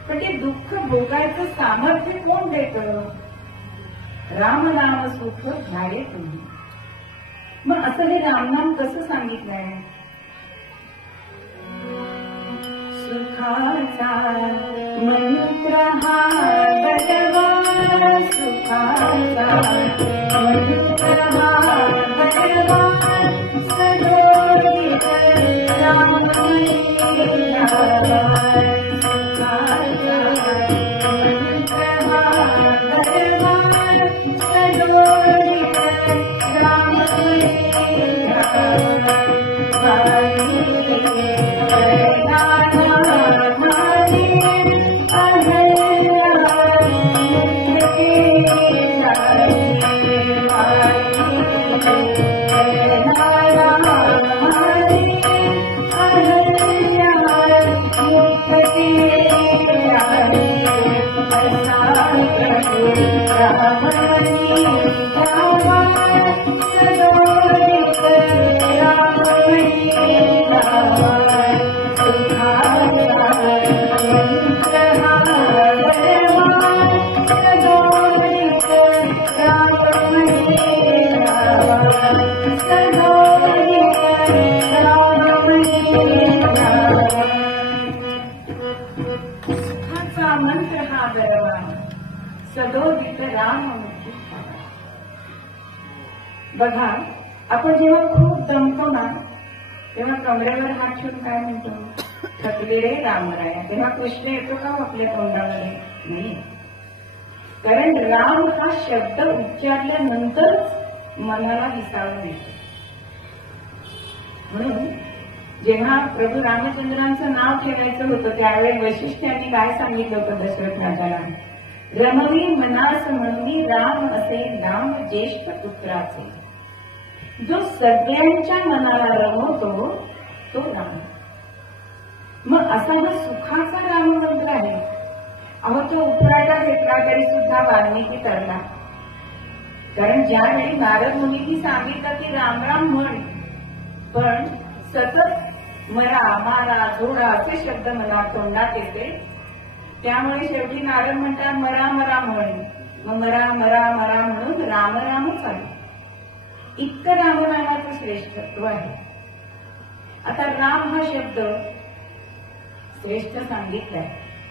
पण ते दुःख भोगायचं सामर्थ्य कोण देतं? रामनाम सुख घ्यावे तुम्ही. मग असं हे रामनाम कसं सांगितलंय? सुखाचा मंत्र हा भगवान सुखाचा मंत्र हा भगवान सदोदित राममय सुखाचा मंत्र हा भगवान सदोदित राममय सदोदित राम. बघा, आपण जेव्हा खूप दमतो ना तेव्हा कमरेवर हात ठेवून काय म्हणतो? थकले रे रामराया. तेव्हा कृष्ण येतो का आपल्या तोंडामध्ये? नाही. कारण राम हा शब्द उच्चारल्यानंतरच मनाला विसावून येतो. म्हणून जेव्हा प्रभू रामचंद्रांचं नाव ठेवायचं होतं त्यावेळी वशिष्ठांनी काय सांगितलं होतं दशरथ राजाला? रमवी मनास म्हणून राम असे नाम ज्येष्ठ पुत्राचे. जो सगळ्यांच्या मनाला रमवतो तो राम. मग असा हा सुखाचा राममंत्र आहे. अहो तो उपराटा घेतला तरी सुद्धा वाल्मिकी करला. कारण ज्यावेळी नारद मुनींनी सांगितलं की राम राम म्हण, पण सतत मरा मारा झोडा असे शब्द मला तोंडात येते. त्यामुळे शेवटी नारद म्हणतात मरा मरा म्हण. मग मरा मरा मरा म्हणून राम रामच आहे. इतकं रामनामाचं श्रेष्ठत्व आहे. आता राम हा शब्द श्रेष्ठ सांगितलाय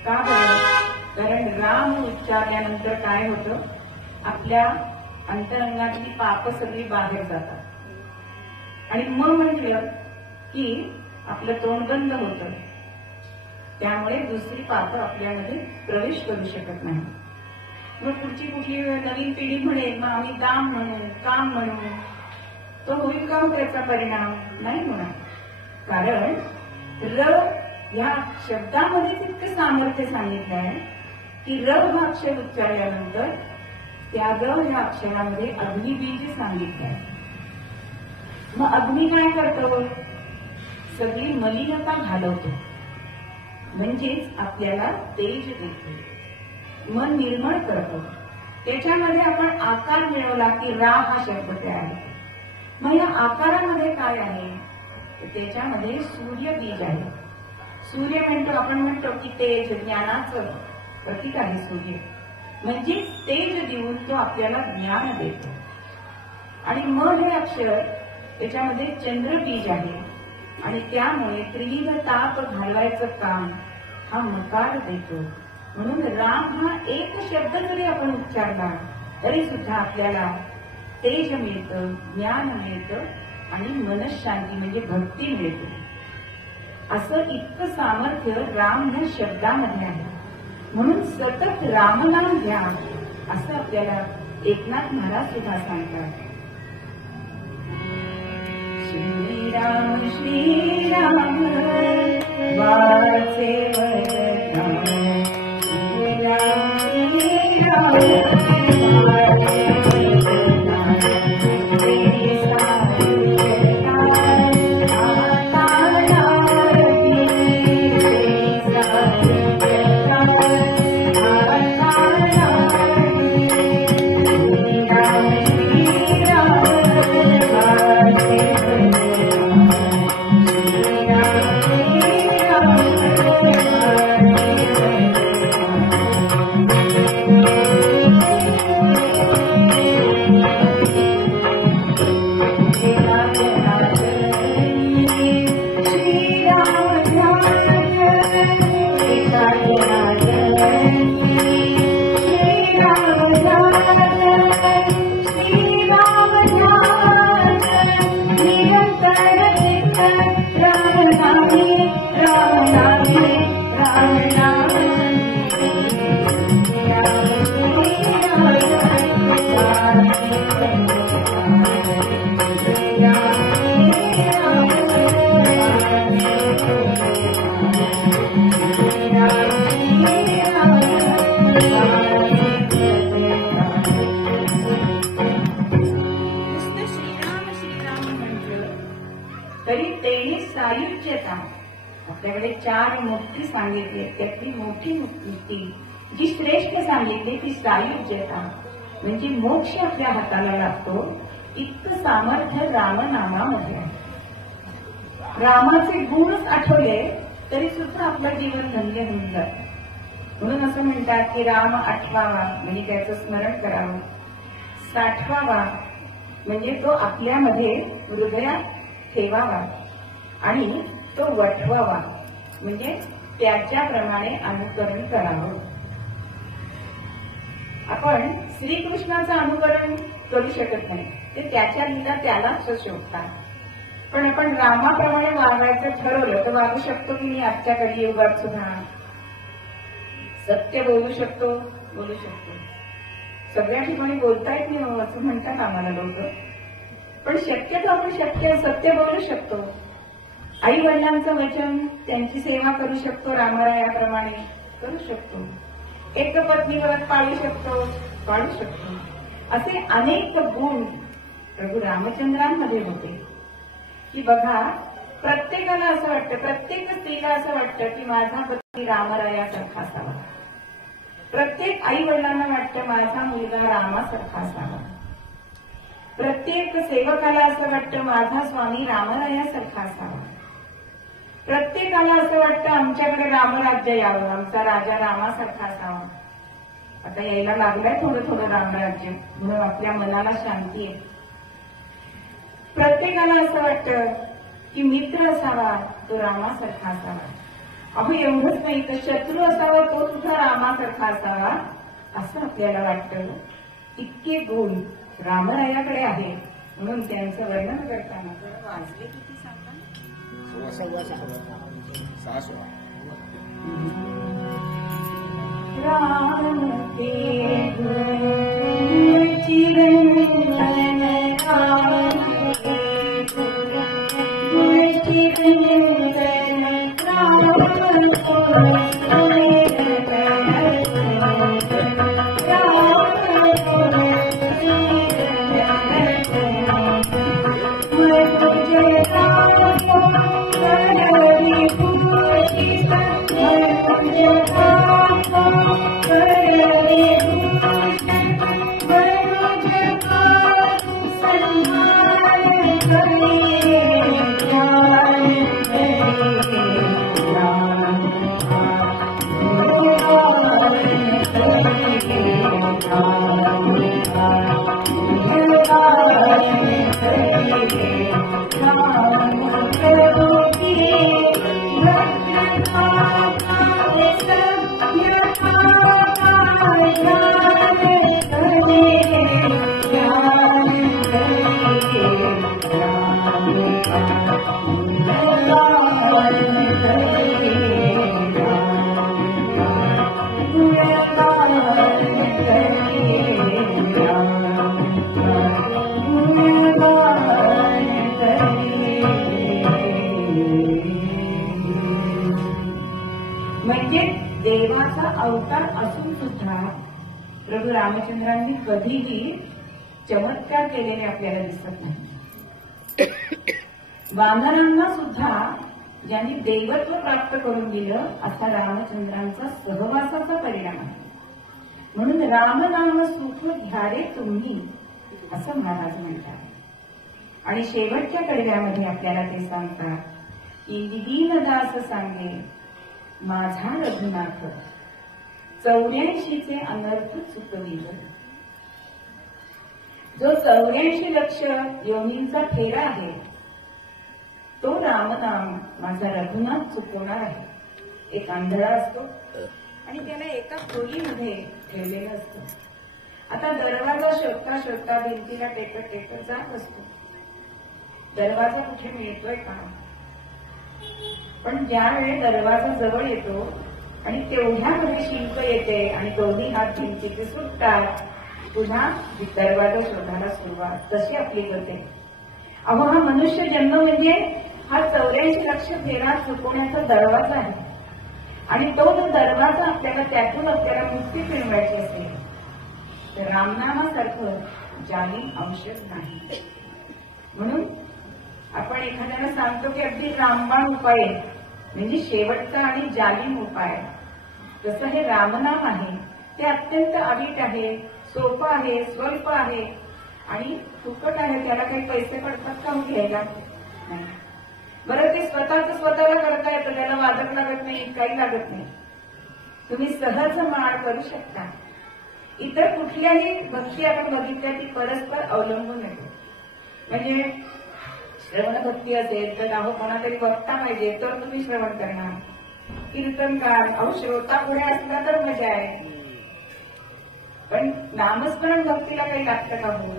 का बरं? कारण राम उच्चारल्यानंतर काय होतं? आपल्या अंतरंगातली पाप सगळी बाहेर जातात आणि मग म्हटलं की आपलं तोंड बंद होतं. त्यामुळे दुसरी पाप आपल्यामध्ये प्रवेश करू शकत नाही. मग पुढची कुठली नवीन पिढी म्हणेल मग आम्ही दाम म्हणू काम म्हणू, तो होईल का त्याचा परिणाम? नाही होणार. कारण र या शब्दामध्येच इतकं सामर्थ्य सांगितलं आहे की र हा अक्षर उच्चारल्यानंतर त्या ग ह्या अक्षरामध्ये अग्निबीज सांगितलं आहे. मग अग्नी काय करतो? सगळी मलिनता घालवतो, म्हणजेच आपल्याला तेज देतो, मन निर्मळ करतो. त्याच्यामध्ये आपण आकार मिळवला की रा हा शब्द तयार होतो. मग या आकारामध्ये काय आहे? त्याच्यामध्ये सूर्य बीज आहे. सूर्य म्हणतो, आपण म्हणतो की तेज ज्ञानाचं प्रतीक आहे सूर्य, म्हणजे तेज देऊन तो आपल्याला ज्ञान देतो. आणि म हे अक्षर त्याच्यामध्ये चंद्र बीज आहे आणि त्यामुळे त्रिविध ताप घालवायचं काम हा मकार देतो. म्हणून राम हा एक शब्द जरी आपण उच्चारला तरी सुद्धा आपल्याला तेज मिळतं, ज्ञान मिळतं आणि मनशांती म्हणजे भक्ती मिळते. असं इतकं सामर्थ्य राम ह्या शब्दामध्ये आहे. म्हणून सतत रामनाम घ्या असं आपल्याला एकनाथ महाराज सुद्धा सांगतात. श्रीराम श्रीराम वाचे वदना, श्रीराम श्रीराम वाचे वदना, तेरी सारुता आतानारती, तेरी सारुता आतानारती, श्रीराम श्रीराम वाचे तरी तेही सायुज्यता. आपल्याकडे 4 मुक्ती सांगितली, त्यातली मोठी मुक्ती जी श्रेष्ठ सांगितली ती सायुज्यता, म्हणजे मोक्ष आपल्या हाताला लागतो. इतकं सामर्थ्य रामनामामध्ये आहे. रामाचे गुणच आठवले तरी सुद्धा आपलं जीवन धन्य होऊन जातं. म्हणून असं म्हणतात की राम आठवावा म्हणजे त्याचं स्मरण करावं, 60वावा म्हणजे तो आपल्यामध्ये हृदयात ठेवावा आणि तो वठवावा म्हणजे त्याच्याप्रमाणे अनुकरण करावं. आपण श्रीकृष्णाचं अनुकरण करू शकत नाही, ते त्याच्या लीला त्यालाच शोधतात. पण आपण रामाप्रमाणे वागायचं ठरवलं तर वागू शकतो की मी आजच्या कलियुगात सुद्धा सत्य बोलू शकतो. सगळ्या ठिकाणी बोलता येत नाही असं म्हणतात आम्हाला लोक, पण शक्यतो आपण सत्य बोलू शकतो. आई वडिलांचं वचन, त्यांची सेवा करू शकतो, रामरायाप्रमाणे करू शकतो. एक पत्नी व्रत पाळू शकतो. असे अनेक गुण प्रभू रामचंद्रांमध्ये होते की बघा, प्रत्येकाला असं वाटतं, प्रत्येक स्त्रीला असं वाटतं की माझा पती रामरायासारखा असावा. प्रत्येक आई वडिलांना वाटतं माझा मुलगा रामासारखा असावा. प्रत्येक सेवकाला असं वाटतं माझा स्वामी रामरायासारखा असावा. प्रत्येकाला असं वाटतं आमच्याकडे रामराज्य यावं, आमचा राजा रामासारखा असावा. आता यायला लागलाय थोडं थोडं रामराज्य, म्हणून आपल्या मनाला शांती आहे. प्रत्येकाला असं वाटतं की मित्र असावा तो रामासारखा असावा. अहो एवढंच नाही तर शत्रू असावा तो सुद्धा रामासारखा असावा असं आपल्याला वाटतं. इतके गुण रामरायाकडे आहे, म्हणून त्यांचं वर्णन करताना वाचले किती सांगा. राम के गुण चिरंतन राम के गुण चिरंतन राम म्हणजे देवाचा अवतार असून सुद्धा प्रभू रामचंद्रांनी कधीही चमत्कार केलेले आपल्याला दिसत नाही. वानरांना सुद्धा ज्यांनी देवत्व प्राप्त करून दिलं असा रामचंद्रांचा सहवासाचा परिणाम आहे. म्हणून रामनाम सुख घ्यारे तुम्ही असं महाराज म्हणतात. आणि शेवटच्या कडव्यामध्ये आपल्याला ते सांगतात की दीनदास सांगे माझा रघुनाथ 84चे अनर्थ चुकविल. जो 84 लक्ष योनींचा फेरा आहे तो रामनाम माझा रघुनाथ चुकवणार आहे. एक आंधळा असतो आणि त्याला एका खोलीमध्ये ठेवलेलं असतं. आता दरवाजा शोधता शोधता भिंतीला टेकत टेकत जात असतो. दरवाजा कुठे मिळतोय का? पण ज्यावेळी दरवाजा जवळ येतो आणि तेवढ्यामध्ये शिल्प येते आणि दोन्ही हात भिंतीचे सुटतात, पुन्हा दरवाजा शोधायला सुरुवात तशी आपली होते. अहो, हा मनुष्य जन्म म्हणजे हा 84 लक्ष फेरा चुकवण्याचा दरवाजा आहे. आणि तो जो दरवाजा आपल्याला त्यातून आपल्याला मुक्ती मिळवायची असेल तर रामनामासारखं जामीन औषध नाही. म्हणून आपण एखाद्याला सांगतो की अगदी रामबाण उपाय म्हणजे शेवटचा आणि जालीम उपाय, जसं हे रामनाम आहे ते अत्यंत अवीट आहे, सोपं आहे, स्वल्प आहे आणि फुकट आहे. त्याला काही पैसे पडतात का घ्यायला? नाही. बरं, ते स्वतःला करता येतं, त्याला वादक लागत नाही, काही लागत नाही. तुम्ही सहज माळ करू शकता. इतर कुठल्याही भक्ती आपण बघितल्या ती परस्पर अवलंबून येते. म्हणजे श्रवण भक्ती असेल तर अहो कोणातरी वक्ता पाहिजे तर तुम्ही श्रवण करणार. कीर्तनकार अहो श्रोता पुढे असला तर मजा आहे. पण नामस्मरण भक्तीला काही लागतं का? हो,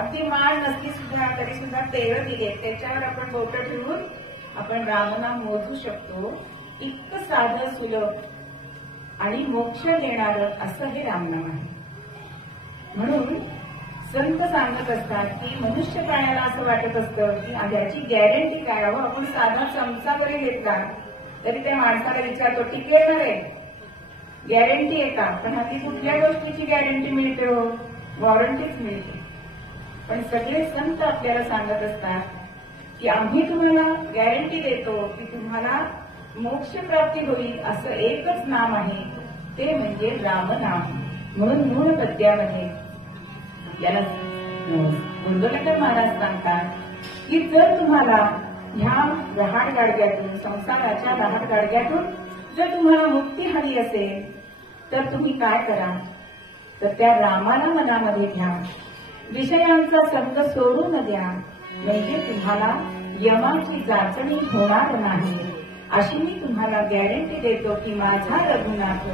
अगदी माळ नसली सुद्धा तरी सुद्धा तेळ दिले त्याच्यावर आपण बोटं ठेवून आपण रामनाम मोजू शकतो. इतकं साधं सुलभ आणि मोक्ष देणारं असं हे रामनाम आहे. म्हणून संत सांगत असतात की मनुष्य प्राण्याला असं वाटत असतं की याची गॅरंटी काय? अहो, आपण साधा चमचा जरी घेतला तरी त्या माणसाला विचारतो टिकेल ना रे, गॅरंटी आहे का? पण हाती कुठल्या गोष्टीची गॅरंटी मिळते? हो, वॉरंटीच मिळते. पण सगळे संत आपल्याला सांगत असतात की आम्ही तुम्हाला गॅरंटी देतो की तुम्हाला मोक्ष प्राप्ती होईल असं एकच नाम आहे, ते म्हणजे रामनाम. म्हणून मूळ पद्यामध्ये याला गोंदवलेकर महाराज सांगतात की जर तुम्हाला ह्या रहाड गाडग्यातून, संसाराच्या रहाड गाडग्यातून जर तुम्हाला मुक्ती हवी असेल तर तुम्ही काय करा? तर त्या रामाला मनामध्ये घ्या, विषयांचा संग सोडून द्या, म्हणजे तुम्हाला यमाची जाचणी होणार नाही. अशी मी तुम्हाला गॅरंटी देतो की माझा रघुनाथ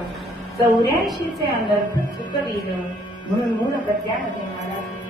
84चे अनर्थ चुकविल. म्हणून मूळ पद्यामध्ये महाराज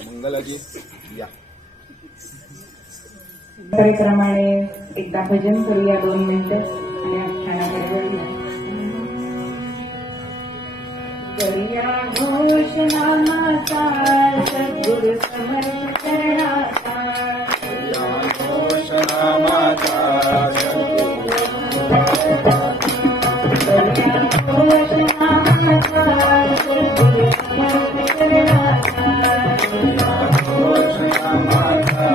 मंगलाजी या प्रमाणे एकदा भजन करूया 2 मिनिटं आणि आख्यानाकडे वळूया. करूया घोषणा माता सद्गुरु समर्थ करणाचा, करूया घोषणा माता करूया घोषणा माता सद्गुरु समर्थ करणाचा, घोषणा माता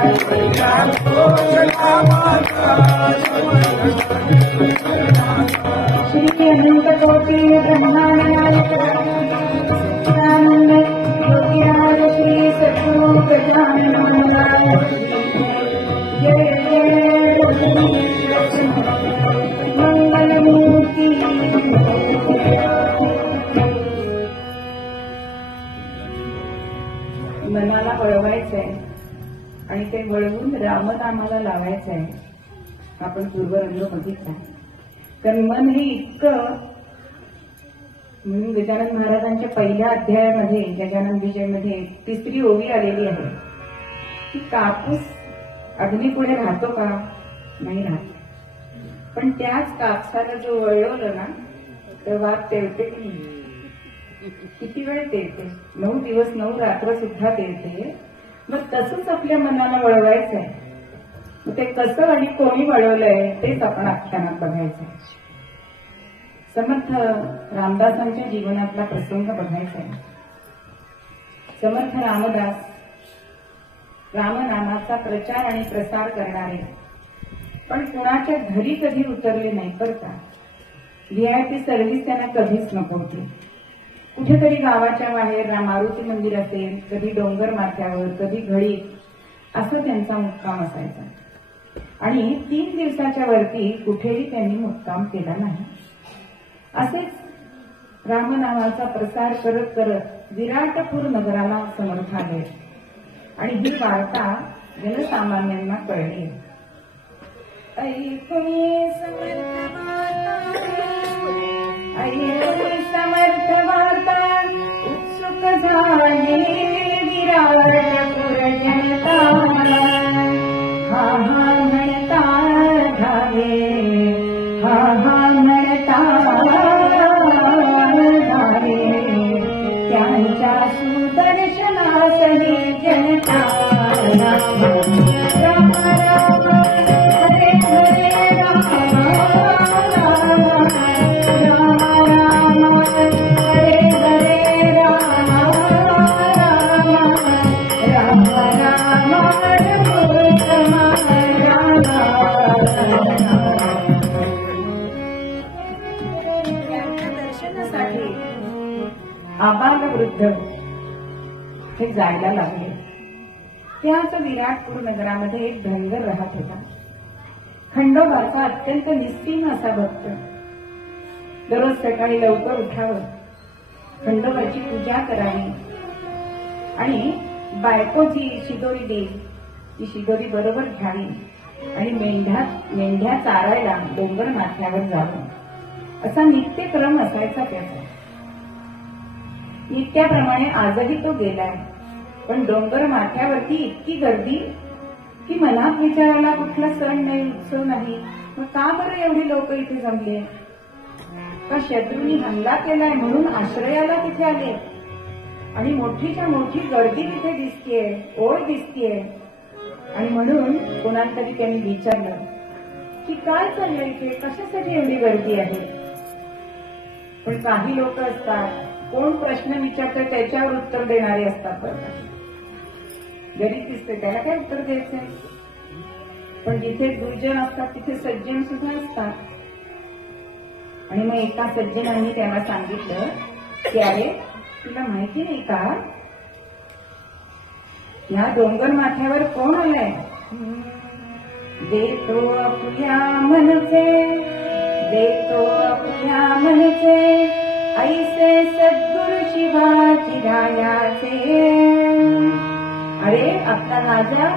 Thank you. श्री अनंत कोटि ब्रह्मांड नायक योगीराज श्री सद्गुरु गजानन महाराज जय जय मंगलमूर्ती. मनाला वळवायचंय आणि ते वळवून रामनामाला लावायचंय. आपण पूर्वरंग बघितला. कारण मन हे इतकं, म्हणून गजानन महाराजांच्या पहिल्या अध्यायामध्ये गजानन विजयमध्ये 3री ओवी आलेली आहे की कापूस अग्नीपुढे राहतो का? नाही राहत. पण त्याच कापसाला जो वळवलं ना तर वाद तेवते की नाही? किती वेळ तेवते? 9 दिवस 9 रात्र सुद्धा तेवते. मग तसंच आपल्या मनाला वळवायचंय. ते कसं आणि कोणी वळवलंय तेच आपण आख्यानात बघायचंय. समर्थ रामदासांच्या जीवनातला प्रसंग बघायचा आहे. समर्थ रामदास रामनामाचा प्रचार आणि प्रसार करणारे, पण कुणाच्या घरी कधी उतरले नाही बरं का. VIP सर्व्हिस त्यांना कधीच नव्हती. कुठेतरी गावाच्या बाहेर मारुती मंदिर असेल, कधी डोंगर माथ्यावर, कधी घडीत, असं त्यांचा मुक्काम असायचा. आणि 3 दिवसाच्या वरती कुठेही त्यांनी मुक्काम केला नाही. असेच रामनामाचा प्रसार करत करत विराटपूर नगराला समर्थ आले आणि ही वार्ता जनसामान्यांना कळली. ऐकुनी समर्थ वार्ता उत्सुक झाली विराटपूर जनता. हा हा म्हणता धावे, हा हा म्हणता धावे, त्यांच्या सुदर्शनासही जनता. राम राम हरे हरे राम राम, राम राम हरे हरे राम राम, राम दर्शनासाठी आबाल वृद्ध हे जायला लागले. त्याच विराटपूर नगरामध्ये एक धनगर राहत होता. खंडोबाचा अत्यंत निस्सीम असा भक्त. दररोज सकाळी लवकर उठावं, खंडोबाची पूजा करावी आणि बायकोची शिदोरी देईल, ती शिदोरी बरोबर घ्यावी आणि मेंढ्या चारायला डोंगर माथ्यावर जावं, असा नित्यक्रम असायचा त्याचा. नित्याप्रमाणे आजही तो गेलाय. पण डोंगर माथ्यावरती इतकी गर्दी की मनात विचारायला कुठला सण नाही, उत्सव नाही. मग का बरं एवढी लोक इथे जमले? का शत्रूंनी हमला केलाय म्हणून आश्रयाला तिथे आले? आणि मोठीच्या मोठी गर्दी तिथे दिसतीये, ओढ दिसतीये. आणि म्हणून कोणाला तरी त्यांनी विचारलं की काय चाललंय इथे, कशासाठी एवढी गर्दी आहे? पण काही लोक असतात, कोण प्रश्न विचारतं त्याच्यावर उत्तर देणारे असतात. गरीब दिसते त्याला काय उत्तर द्यायचंय? पण जिथे दुर्जन असतात तिथे सज्जन सुद्धा असतात. आणि मग एका सज्जनांनी त्याला सांगितलं की अरे तुला माहिती नाही का, या डोंगर माथ्यावर कोण आलंय? देतो आपल्या मनचे, देतो आपल्या मनचे, ऐसे सद्गुरु शिवाजी रायाचे. अरे आपला राजा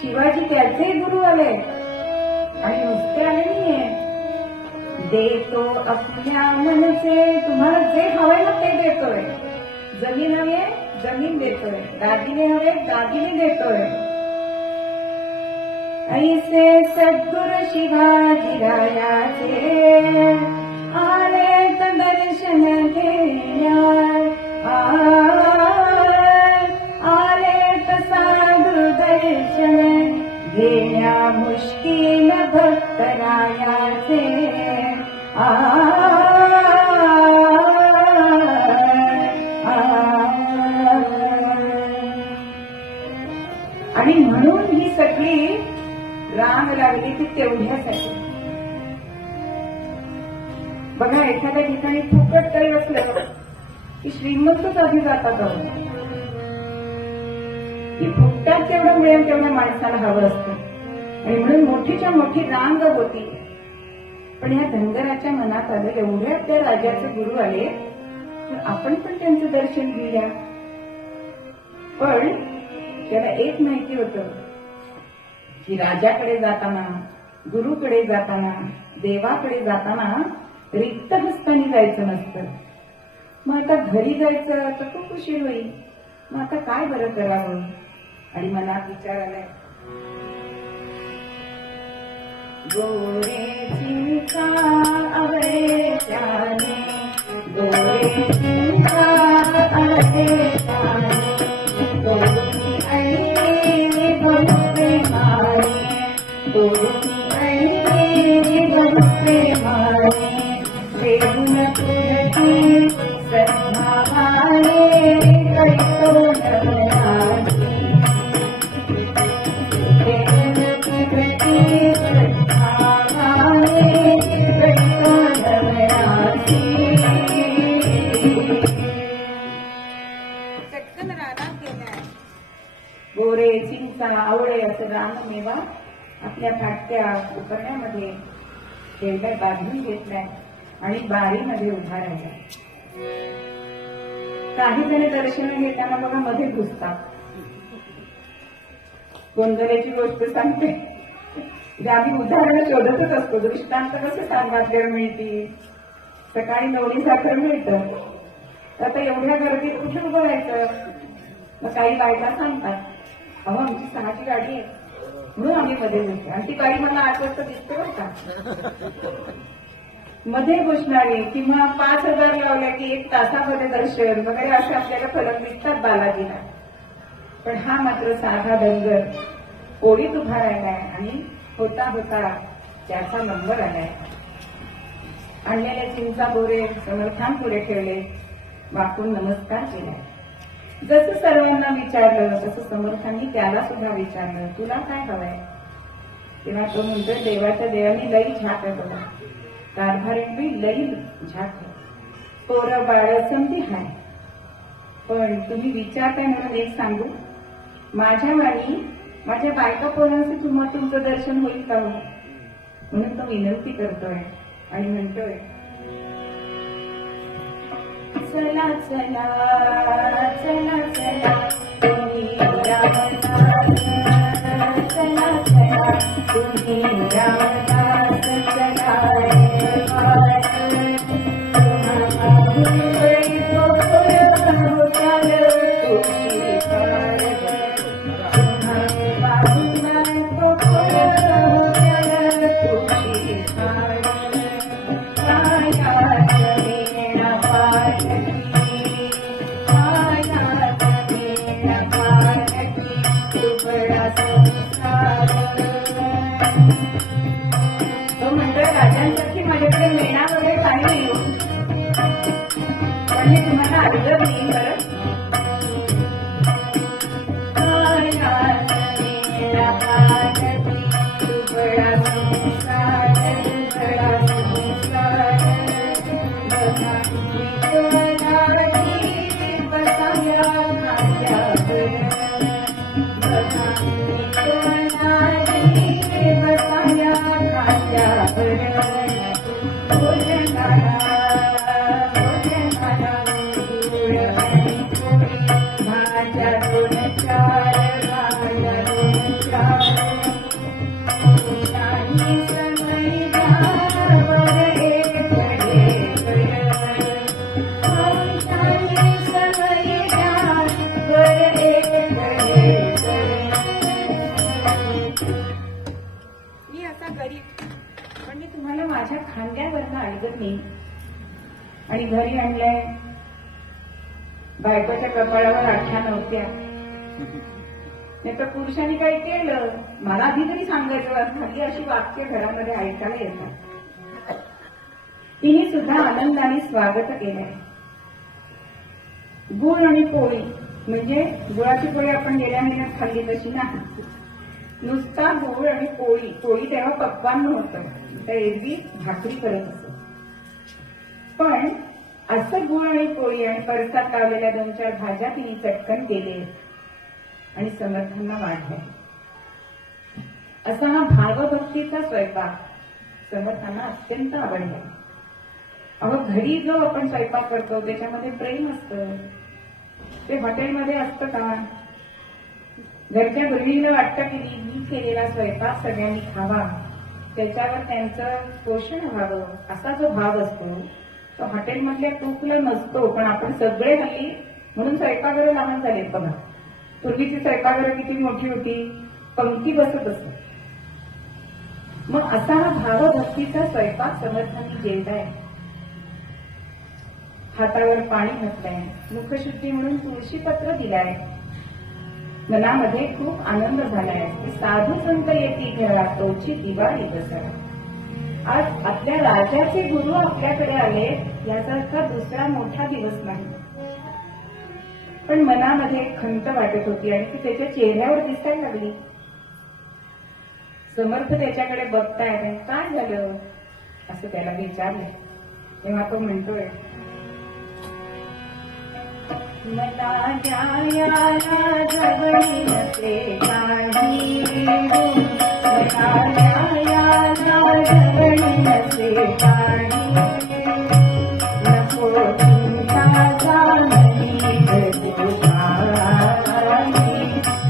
शिवाजी त्याचे गुरु आले आणि नुसते आले नाहीये. देतो आपल्या मनचे, तुम्हाला जे हवंय ना ते देतोय. जमीन हवे जमीन देतोय, दागिने हवे दागिने देतोय. ऐसे सद्गुरु शिवाजी रायाचे आले तर दर्शन घेण्या, आले तर साधू दर्शन घेण्या मुश्किल भक्त रायाचे. आणि रांग लागली ती तेवढ्यासाठी. बघा, एखाद्या ठिकाणी फुकट काही असलं की श्रीमंतच आधी जातात. की फुकटात तेवढं मिळेल तेवढ्या माणसाला हवं असतं आणि म्हणून मोठीच्या मोठी रांग होती. पण या धनगराच्या मनात आलं, एवढ्या त्या राजाचे गुरु आले तर आपण पण त्यांचं दर्शन घेऊया. पण त्याला एक माहिती होतं की राजाकडे जाताना, गुरुकडे जाताना, देवाकडे जाताना रिक्त हस्तानी जायचं नसतं. मग आता घरी जायचं तर खूप उशीर होईल, मग आता काय बरं करावं. आणि मनात विचार आलाय, गोरे चिंता आवळे जाने, गोरे चिंता आवळे जाने, गोरी आई बहुते मारे, गोरी आई बहुते मारे, वेदन तुझी सद्भावाने कैतो नवराजी, वेदन तुझी सद्भावाने कैतो नवराजी. चटकन राणा केलाय. गोरे चिंचा आवळे असं रानमेवा आपल्या फाटक्या उपरण्यामध्ये ठेवलाय, बांधून घेतलाय आणि बारीमध्ये उभा राहिला. काही जण दर्शन घेताना बघा मध्ये घुसतात. गोंधळाची गोष्ट सांगते, आम्ही उदाहरणं शोधतच असतो, दृष्टांत कसं सांगायला मिळतील. सकाळी नवरी साखर मिळतं, आता एवढ्या गर्दीत कुठे उभं राहायचं. मग काही बायका सांगतात, अहो आमची 6ची गाडी आहे म्हणून आम्ही मध्ये घुसतो, आणि ती गाडी मला 8 वाजता दिसते बरं का. मध्ये घुसणारे किंवा 5,000 लावले की 1 तासामध्ये दर्शन वगैरे असे आपल्याला फलक दिसतात बालाजीला. पण हा मात्र साधा धनगर पोळीत उभा राहिलाय आणि होता होता त्याचा नंबर आलाय. आणलेल्या चिंचा बोरे समर्थान पुढे ठेवले, वाकून नमस्कार केलाय. जसं सर्वांना विचारलं तसं समर्थांनी त्याला सुद्धा विचारलं, तुला काय हवंय. तेव्हा तो म्हणतोय, देवाच्या देवानी लई झाक आहे बघा, कारभारी लई झाक आहे, पोरं बाळ समधी हाय, पण तुम्ही विचारताय म्हणून एक सांगू, माझ्या वाणी माझ्या बायका पोरांचे तुम्हाला तुमचं दर्शन होईल का हो. म्हणून तो विनंती करतोय आणि म्हणतोय, चला चला चला चला तुम्ही रामदास, चला चला तुम्ही रामदास, चला तो म्हणतोय, राजांसारखी माझ्याकडे मेणा वगैरे काही नाही, पण मी तुम्हाला अर्ज देईन बरं. तुम्हाला माझ्या खांद्यावरनं आणलं मी आणि घरी आणलंय. बायकोच्या कपाळावर आठ्या नव्हत्या, नाही तर पुरुषांनी काही केलं मला आधी तरी सांगायचं. हल्ली अशी वाक्य घरामध्ये ऐकायला येतात. तिने सुद्धा आनंदाने स्वागत केलंय. गुळ आणि पोळी म्हणजे गुळाची पोळी आपण गेल्या महिन्यात खाल्ली तशी नाही, नुसता गूळ आणि पोळी, पोळी तेव्हा पक्वान नव्हतं, त्या एरवी भाकरी करत असत. पण असं गूळ आणि पोळी आणि परसात लावलेल्या 2-4 भाज्या तिने चटकन केले आणि समर्थांना वाढल्या. असा हा भावभक्तीचा स्वयंपाक समर्थांना अत्यंत आवडला. अहो, घरी जो आपण स्वयंपाक करतो त्याच्यामध्ये प्रेम असतं, ते हॉटेलमध्ये असतं का? घरच्या गृहिणीला वाटतं की मी केलेला स्वयंपाक सगळ्यांनी खावा, त्याच्यावर त्यांचं पोषण व्हावं, असा जो भाव असतो तो हॉटेलमधल्या कुकला नसतो. पण आपण सगळे हल्ली म्हणून स्वयंपाकघरं लहान झालेत बघा. पूर्वीची स्वयंपाकघरं किती मोठी होती, पंक्ती बसत असत. मग असा हा भावभक्तीचा स्वयंपाक समर्थांनी केलाय. हातावर पाणी घातलंय, मुखशुद्धी म्हणून तुळशीपत्र दिलाय. मनामध्ये खूप आनंद झालाय. साधू संत येती घरात तोची दिवाळी दसरा. आज आपल्या राजाचे गुरु आपल्याकडे आले यासारखा दुसरा मोठा दिवस नाही. पण मनामध्ये खंत वाटत होती आणि ती त्याच्या चेहऱ्यावर दिसायला लागली. समर्थ त्याच्याकडे बघतायत, काय झालं असं त्याला विचारलं. तेव्हा तो म्हणतोय, मला न्यायाला जगणी नसे काही, मला न्यायाला जगणी नसे काही, नको चिंता जाणली जगू काही,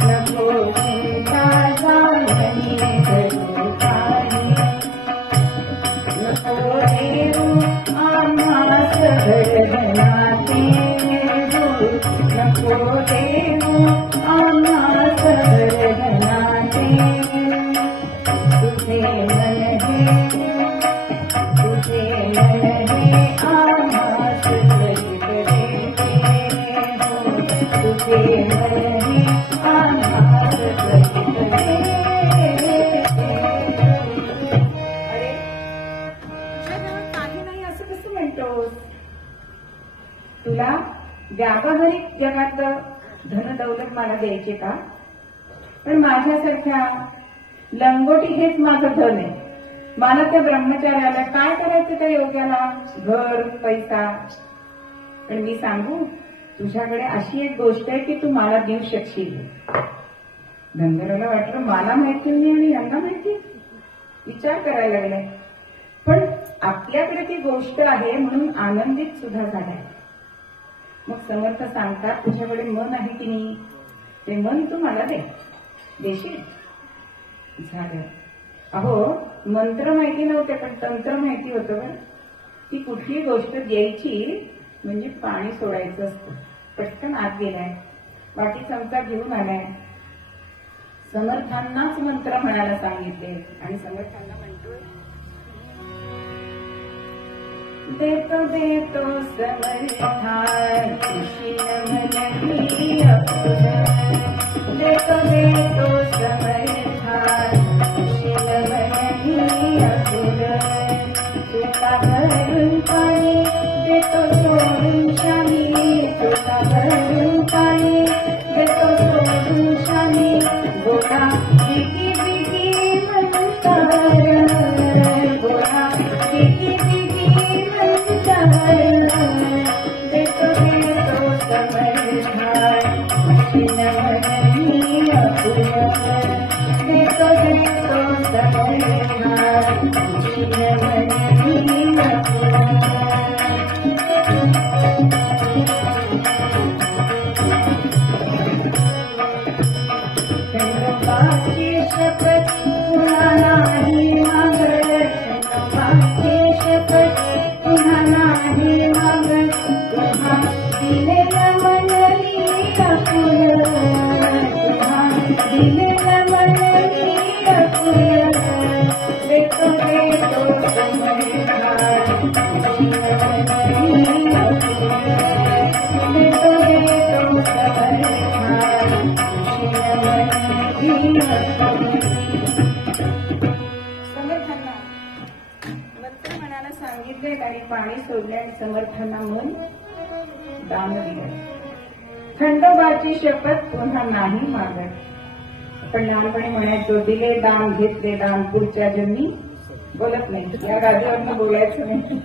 नको चिंता जाणली जगू काही, नको देऊ आम्हास घडघणाते, नको देऊ आम्हास घडघणाते, तुझे मन हे आम्हास घडीत देते, तुझे मन हे आम्हास घडीत देते. अरे काही नाही असं कसं म्हणतोस? तुला व्यावहारिक जगातलं धन दौलत मला द्यायचे का? पण माझ्यासारख्या लंगोटी हेच माझं धन आहे. मला त्या ब्रह्मचार्याला काय करायचं, त्या योग्याला घर पैसा. पण मी सांगू, तुझ्याकडे अशी एक गोष्ट आहे की तू मला देऊ शकशील. धनगराला वाटलं मला माहिती नाही आणि यांना माहिती. विचार करायला लागलाय. पण आपल्याकडे ती गोष्ट आहे म्हणून आनंदित सुद्धा झालाय. मग समर्थ सांगतात, तुझ्याकडे मन आहे की नाही, ते मन तू मला देशील. झालं. अहो, मंत्र माहिती नव्हते पण तंत्र माहिती होतं. बरं, ती कुठली गोष्ट द्यायची म्हणजे पाणी सोडायचं असतं. पटकन आत गेलाय, वाटी चमचा घेऊन आलाय. समर्थांनाच मंत्र म्हणायला सांगितले आणि समर्थांना म्हणतोय, देतो देतो समर्था सुशील मनही अपुर, देतो देतो समर्था सुशील मनही अपुर, तुका भरून पाणी देतो सोडून शाही, तुका भरून पाणी देतो सोडून शाही, गोळा बिगी बिगी म्हणतात, गोळा बिगी बिगी म्हणतात, देतो देतो समर्था सुशील मनही अपुर, देतो देतो समर्था सुशील मनही अपुर. खंडोबाची शपथ पुन्हा नाही मागत, खंडोबाची शपथ पुन्हा नाही मागत, तुहा दिलेलं मन अपुर, तुहा दिलेलं मन अपुर, देतो देतो समर्था सुशील मनही अपुर, देतो देतो समर्था सुशील मनही अपुर. समर्थांना मंत्र म्हणायला सांगितले आणि पाणी सोडले आणि समर्थांना मन दान दिलं. खंडोबाची शपथ पुन्हा नाही मागत. पण लहानपणी म्हणायचो, दिले दान घेतले दान पुढच्या जन्मी बोलत नाही, या राजावरनं बोलायचं नाही.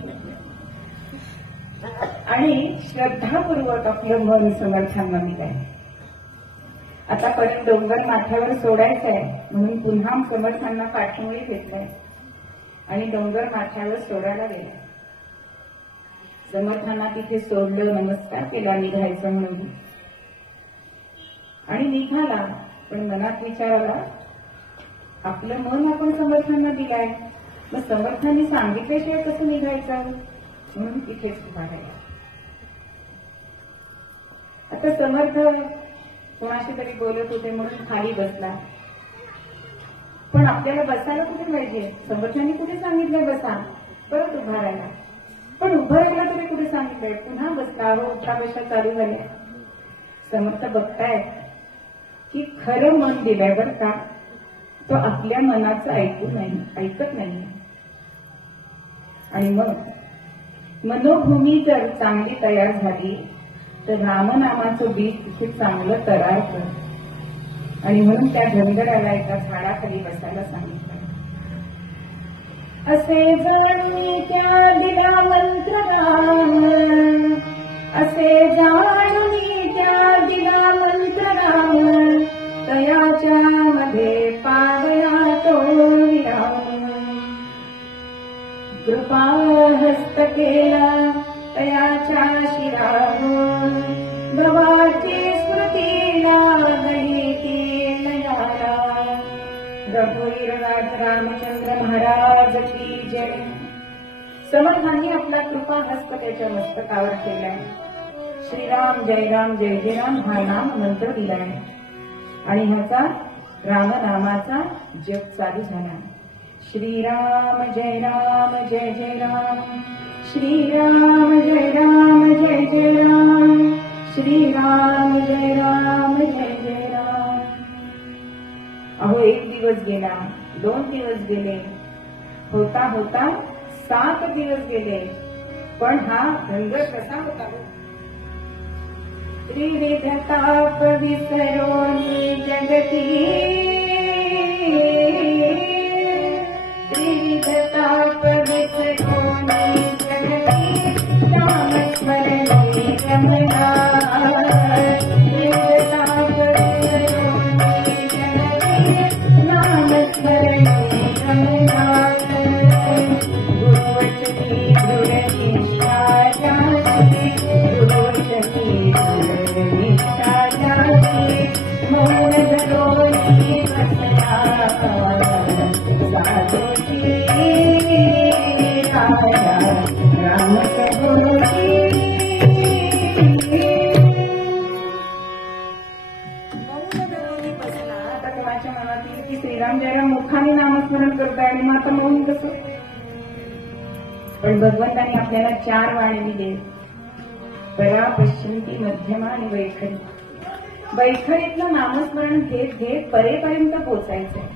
आणि श्रद्धापूर्वक आपलं मन समर्थांना दिलंय. आता परत डोंगर माथ्यावर सोडायचं आहे म्हणून पुन्हा समर्थांना पाठीमुळे घेतलंय आणि डोंगर माथ्यावर सोडायला गेला. समर्थांना तिथे सोडलं, नमस्कार केला निघायचं म्हणून आणि निघाला. पण मनात विचार आला, आपलं मन आपण समर्थांना दिलाय, मग समर्थांनी सांगितल्याशिवाय कसं निघायचं, म्हणून तिथेच उभा राहिला. आता समर्थ कोणाशी तरी बोलत होते म्हणून खाली बसला. पण आपल्याला बसायला कुठे पाहिजे, समर्थांनी कुठे सांगितलंय बसा, परत उभा राहिला. पण उभं राहिला तरी कुठे सांगितलंय, पुन्हा बसला. उठा बशा चालू झाल्या. समर्थ बघतायत की खरं मन दिलंय बरं का, तो आपल्या मनाचं ऐकत नाही. आणि मग मनोभूमी जर चांगली तयार झाली तर रामनामाचं बीज तिथे चांगलं तयार कर. आणि म्हणून त्या धनगराला एका झाडाखाली बसायला सांगितलं. असे जाणून त्या दिला मंत्र राम, असे जाणून त्या दिला मंत्र राम, तयाच्या मध्ये पावला तो विराम. कृपा हस्त केला तयाच्या शिरावर, भवाची स्मृतीला गणिती नयाला. रघुवीर रामचंद्र महाराज की जय. समर्थांनी आपला कृपा हस्त त्याच्या मस्तकावर केलाय. श्रीराम जय राम जय जय राम हा नाम मंत्र दिलाय आणि ह्याचा रामनामाचा जप चालू झाला. श्रीराम जय जय राम, श्रीराम जय जय राम, श्रीराम जय जय राम. अहो, एक दिवस गेला, 2 दिवस गेले, होता होता 7 दिवस गेले. पण हा धनगर कसा होता? त्रिविध ताप विसरोनी जगती, त्रिविध ताप विसरोनी जगती, नामस्मरणी रमणा. त्रिविध ताप विसरोनी जगती, नामस्मरणी रमणा. गुरुवचनी दृढनिष्ठा जाती, गुरुवचनी दृढनिष्ठा जाती, मौन धरोनी बसला साधूची राया राम प्रभूची. मौन धरोनी बसला. आता कोणाच्या मनात येईल की श्रीराम जयराम मुखाने नामस्मरण करताय आणि मग आता मौन कसं? पण भगवंतांनी आपल्याला 4 वाणी दिले, परा, पश्चिंती, मध्यमा आणि वैखरी. वैखरीतलं नामस्मरण घेत घेत परेपर्यंत पोचायचंय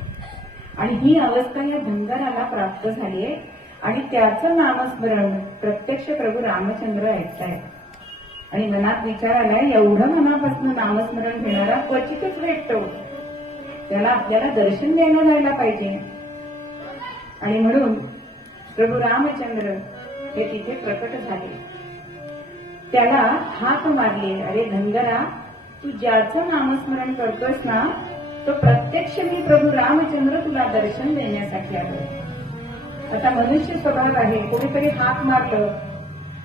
आणि ही अवस्था या धनगराला प्राप्त झालीय. आणि त्याचं नामस्मरण प्रत्यक्ष प्रभू रामचंद्र ऐकतायत. आणि मनात विचार आलाय, एवढं मनापासून नामस्मरण घेणारा क्वचितच भेटतो, त्याला आपल्याला दर्शन द्यायला जायला पाहिजे. आणि म्हणून प्रभू रामचंद्र हे तिथे प्रकट झाले. त्याला हाक मारले, अरे धनगरा, तू ज्याचं नामस्मरण करतोस ना, तो प्रत्यक्ष मी प्रभू रामचंद्र तुला दर्शन देण्यासाठी आलो. आता मनुष्य स्वभाव आहे, कोणीतरी हाक मारलं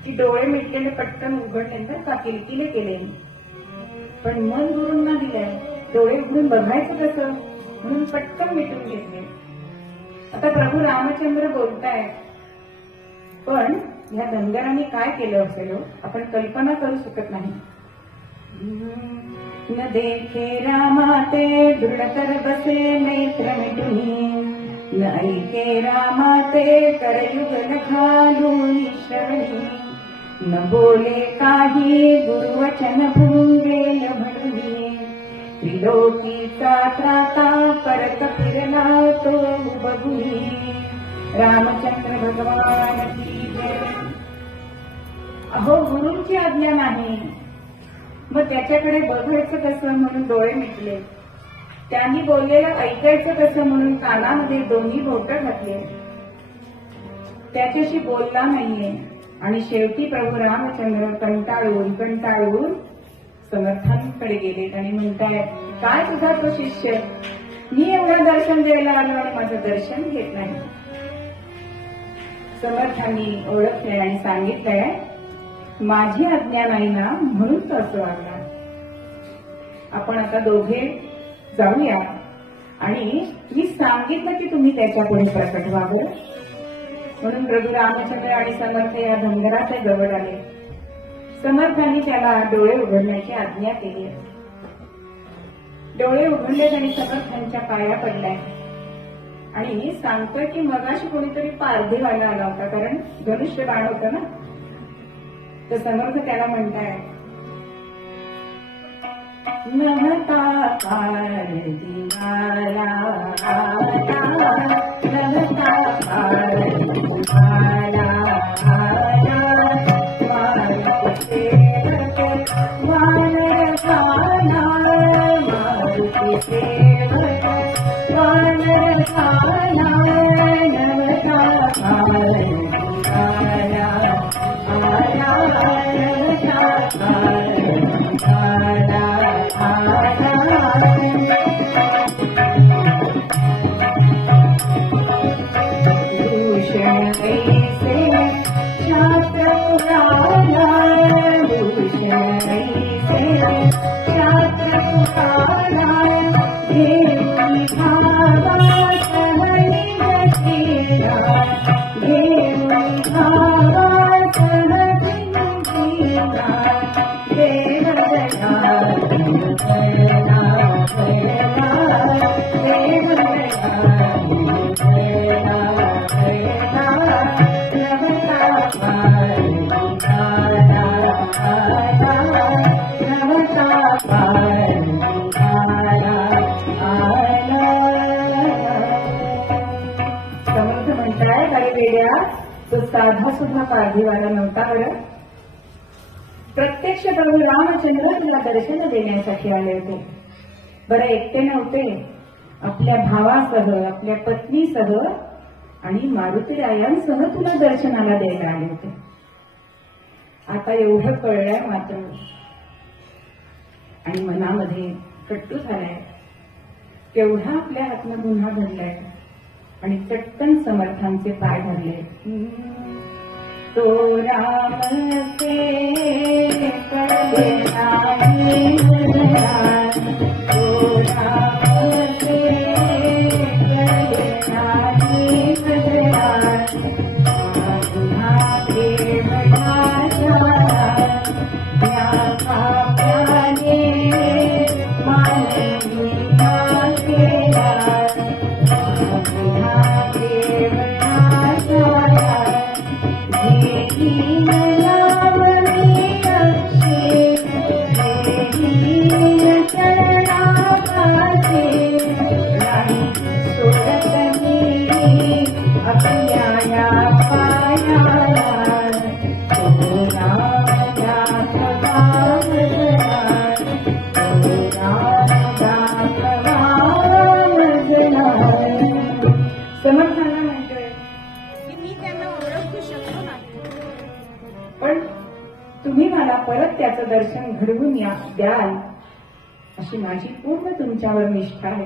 की डोळे मिटलेले पटकन उघडले तर का किलकिले केले. पण मन गुरूंना दिलंय, डोळे उघडून बघायचं कसं म्हणून पटकन मिटून घेतले. आता प्रभू रामचंद्र बोलतायत, पण ह्या धनगरांनी काय केलं असेल आपण कल्पना करू शकत नाही. न देखे रामाते दृढतर बसे नेत्र मिटुनी, न ऐके रामाते करयुग घालून श्रवणी, न बोले काही गुरुवचन भुंगेल म्हणून, त्रिलोकीचा त्राता परत फिरला तो बघुनी. रामचंद्र भगवान की जय. अहो, गुरूंची आज्ञा नाही, मग त्याच्याकडे बघायचं कसं म्हणून डोळे मिटले. त्यांनी बोललेलं ऐकायचं कसं म्हणून कानामध्ये दोन्ही बोटं घातले. त्याच्याशी बोलला नाहीये आणि शेवटी प्रभू रामचंद्र कंटाळून समर्थांकडे गेले आणि म्हणतायत, काय तुझा तो शिष्य, मी एवढं दर्शन द्यायला आलो आणि माझं दर्शन घेत नाही. समर्थांनी ओळखले आणि सांगितलंय, माझी आज्ञा नाही ना म्हणून तो असं वागला. आपण आता दोघे जाऊया आणि मी सांगितलं की तुम्ही त्याच्या पुढे प्रकट व्हावं. म्हणून प्रभू रामचंद्र आणि समर्थ या धनगराच्या जवळ आले. समर्थांनी त्याला डोळे उघडण्याची आज्ञा केली. डोळे उघडले आणि समर्थांच्या पाया पडलाय आणि सांगतोय की मगाशी कोणीतरी पारधीवाला आला होता, कारण धनुष्य बाण होतं ना. तर समर्थ त्याला म्हणताय, नमता पारधीवाला आला, नमता पारधीवाला आला, मारुती सेवक वानर खाना, मारुती सेवक वानर खाना, नमता पारधीवाला आला, नमता पारधीवाला आला. भूषण ऐसे शास्त्र पुराणा, भूषण ऐसे शास्त्र पुराणा, घेऊन भावा सहनी गतीला, घेऊन भावा सहनी गतीला, देवदया करना करना, देवदया करना करना, नमता पारधीवाला आला, नमता पारधीवाला आला. समर्थ म्हणताय, अरे वेड्या, तो साधा सुद्धा पारधीवाला नव्हता बरं. प्रत्यक्ष प्रभू रामचंद्र तुला दर्शन देण्यासाठी आले होते. बरं एकटे नव्हते, आपल्या भावासह, आपल्या पत्नीसह आणि मारुतीरायांसह तुला दर्शनाला द्यायला आले होते. आता एवढं कळलंय मात्र आणि मनामध्ये कट्टू झालाय, केवढा आपल्या हातनं गुन्हा घडलाय आणि चटकन समर्थांचे पाय धरले. तो राम से कळे नाही बदलात, तो राम से कळे नाही बदलात, माझे मनाच्या या पाप्याने मानवी केला, माझे मनाच्या समर्थांना म्हणतोय की मी त्यांना ओळखू शकतो नाही, पण तुम्ही मला परत त्याचं दर्शन घडवून द्याल अशी माझी पूर्ण तुमच्यावर निष्ठा आहे.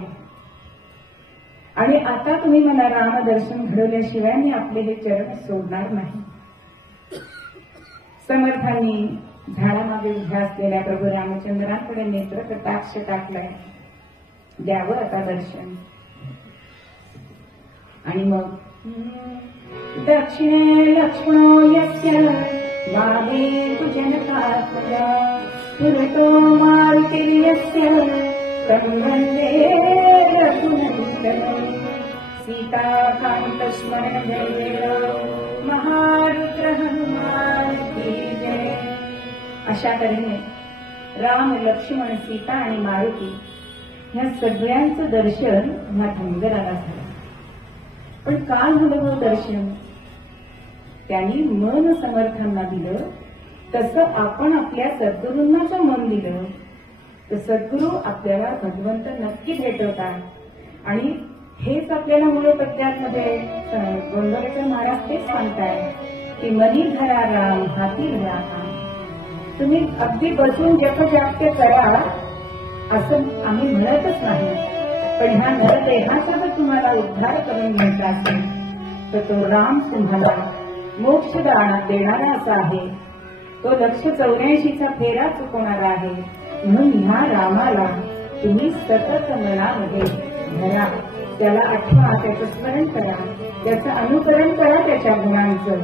आणि आता तुम्ही मला रामदर्शन घडवल्याशिवाय मी आपले हे चरण सोडणार नाही. समर्थांनी झाडामागे उभ्या असलेल्या प्रभू रामचंद्रांकडे नेत्र कटाक्ष टाकलाय, द्यावं आता दर्शन. आणि मग दक्षिणे लक्ष्मणो यस्य वामे तु जनकात्मजा, पुरतो मारुतिर्यस्य तं वन्दे रघुनन्दनं, सीताकान्तस्मरण जय महारुद्र हनुमान की जय. अशा तऱ्हेने राम, लक्ष्मण, सीता आणि मारुती ह्या सगळ्यांचं दर्शन ह्या धनगराला झालं. पण का झालं हो दर्शन? त्यांनी मन समर्थांना दिलं, तसं आपण आपल्या सद्गुरूंना जर मन दिलं तर सद्गुरू आपल्याला भगवंत नक्की भेटवतात आणि हेच आपल्याला मूळपद्यामध्ये गोंधळेकर महाराज तेच सांगताय की मनी धरा राम हाती धरा काम. तुम्ही अगदी बसून जपजाप्य करा असं आम्ही म्हणतच नाही, पण ह्या नरदेहाचा जर तुम्हाला उद्धार करून घ्यायचा असेल तर तो राम तुम्हाला मोक्ष देणारा असा आहे. तो 184चा फेरा चुकवणारा आहे. म्हणून ह्या रामाला तुम्ही सतत मनामध्ये धरा, त्याला आठवा, त्याचं स्मरण करा, त्याचं अनुकरण करा, त्याच्या गुणांचं.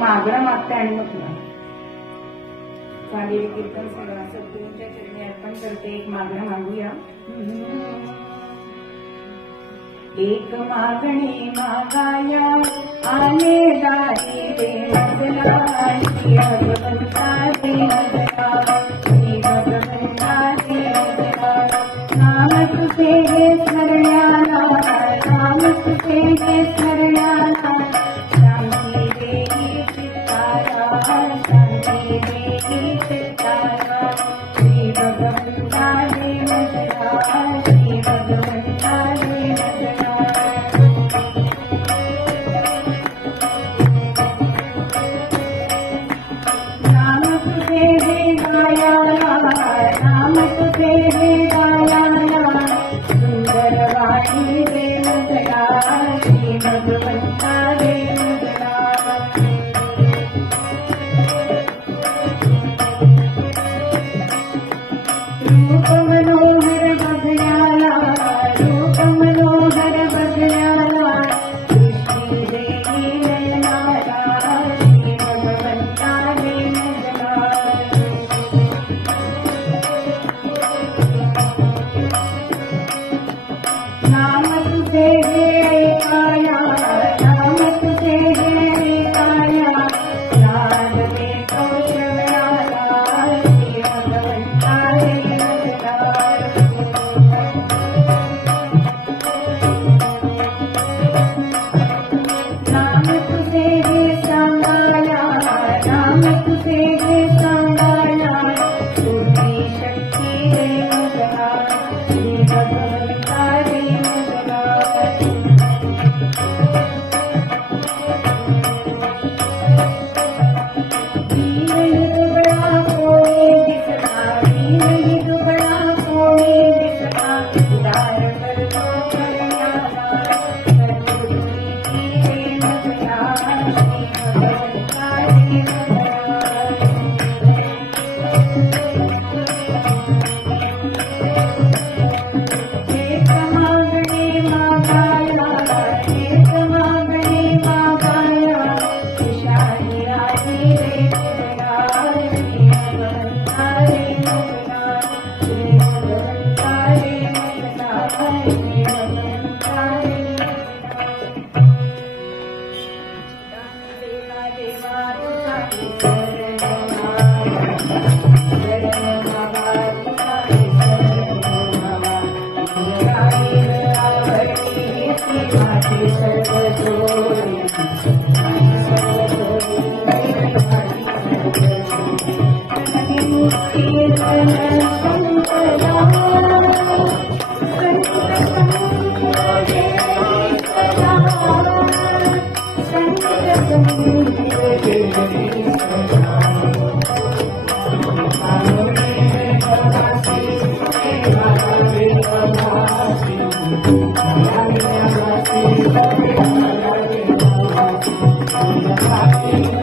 मागरा मागते आणि म्हटलं चालेल. कीर्तन सगळं सद्गुरूंच्या चरणी अर्पण करते. एक मागणं मागूया. एक मागणी मागाया आले दारी देवला श्री भगवंता देवला श्री भगवंता देवला. नाम तुझे हे स्मरण्याला नाम तुझे हे स्मरण्याला शांती देई चित्ताला शांती देई चित्ताला श्री भगवंता देवला श्री भगवंता देवला. नाम तुझे हे गायाला नाम तुझे हे गायाला सुंदर वाणी देवला श्री भगवंता देवला. रूप मनोहर बघण्याला रूप मनोहर बघण्याला दृष्टी देई नयनाला श्री भगवंता देवला. नाम तुझे हे काया नाम तुझे हे काया नाद देतो श्रवणाला श्री भगवंता देवला. नाम तुझे हे सांगाया नाम तुझे हे सांगाया तुझी शक्ती देवला श्री भगवंता देवला. वीरही दुबळा कोणी दिसला वीरही दुबळा कोणी दिसला उदार करतो करण्याला सद्गुरूची देवला श्री भगवंता देवला. एक मागणी मागाया एक मागणी मागाया विषारी राही देवला श्री भगवंता देवला श्री भगवंता देवला श्री भगवंता देवला. देवा देवा तुझा शरण बाबा तुझा शरण माझी सर्व जोडी मुक्ती संत धन्यवाद.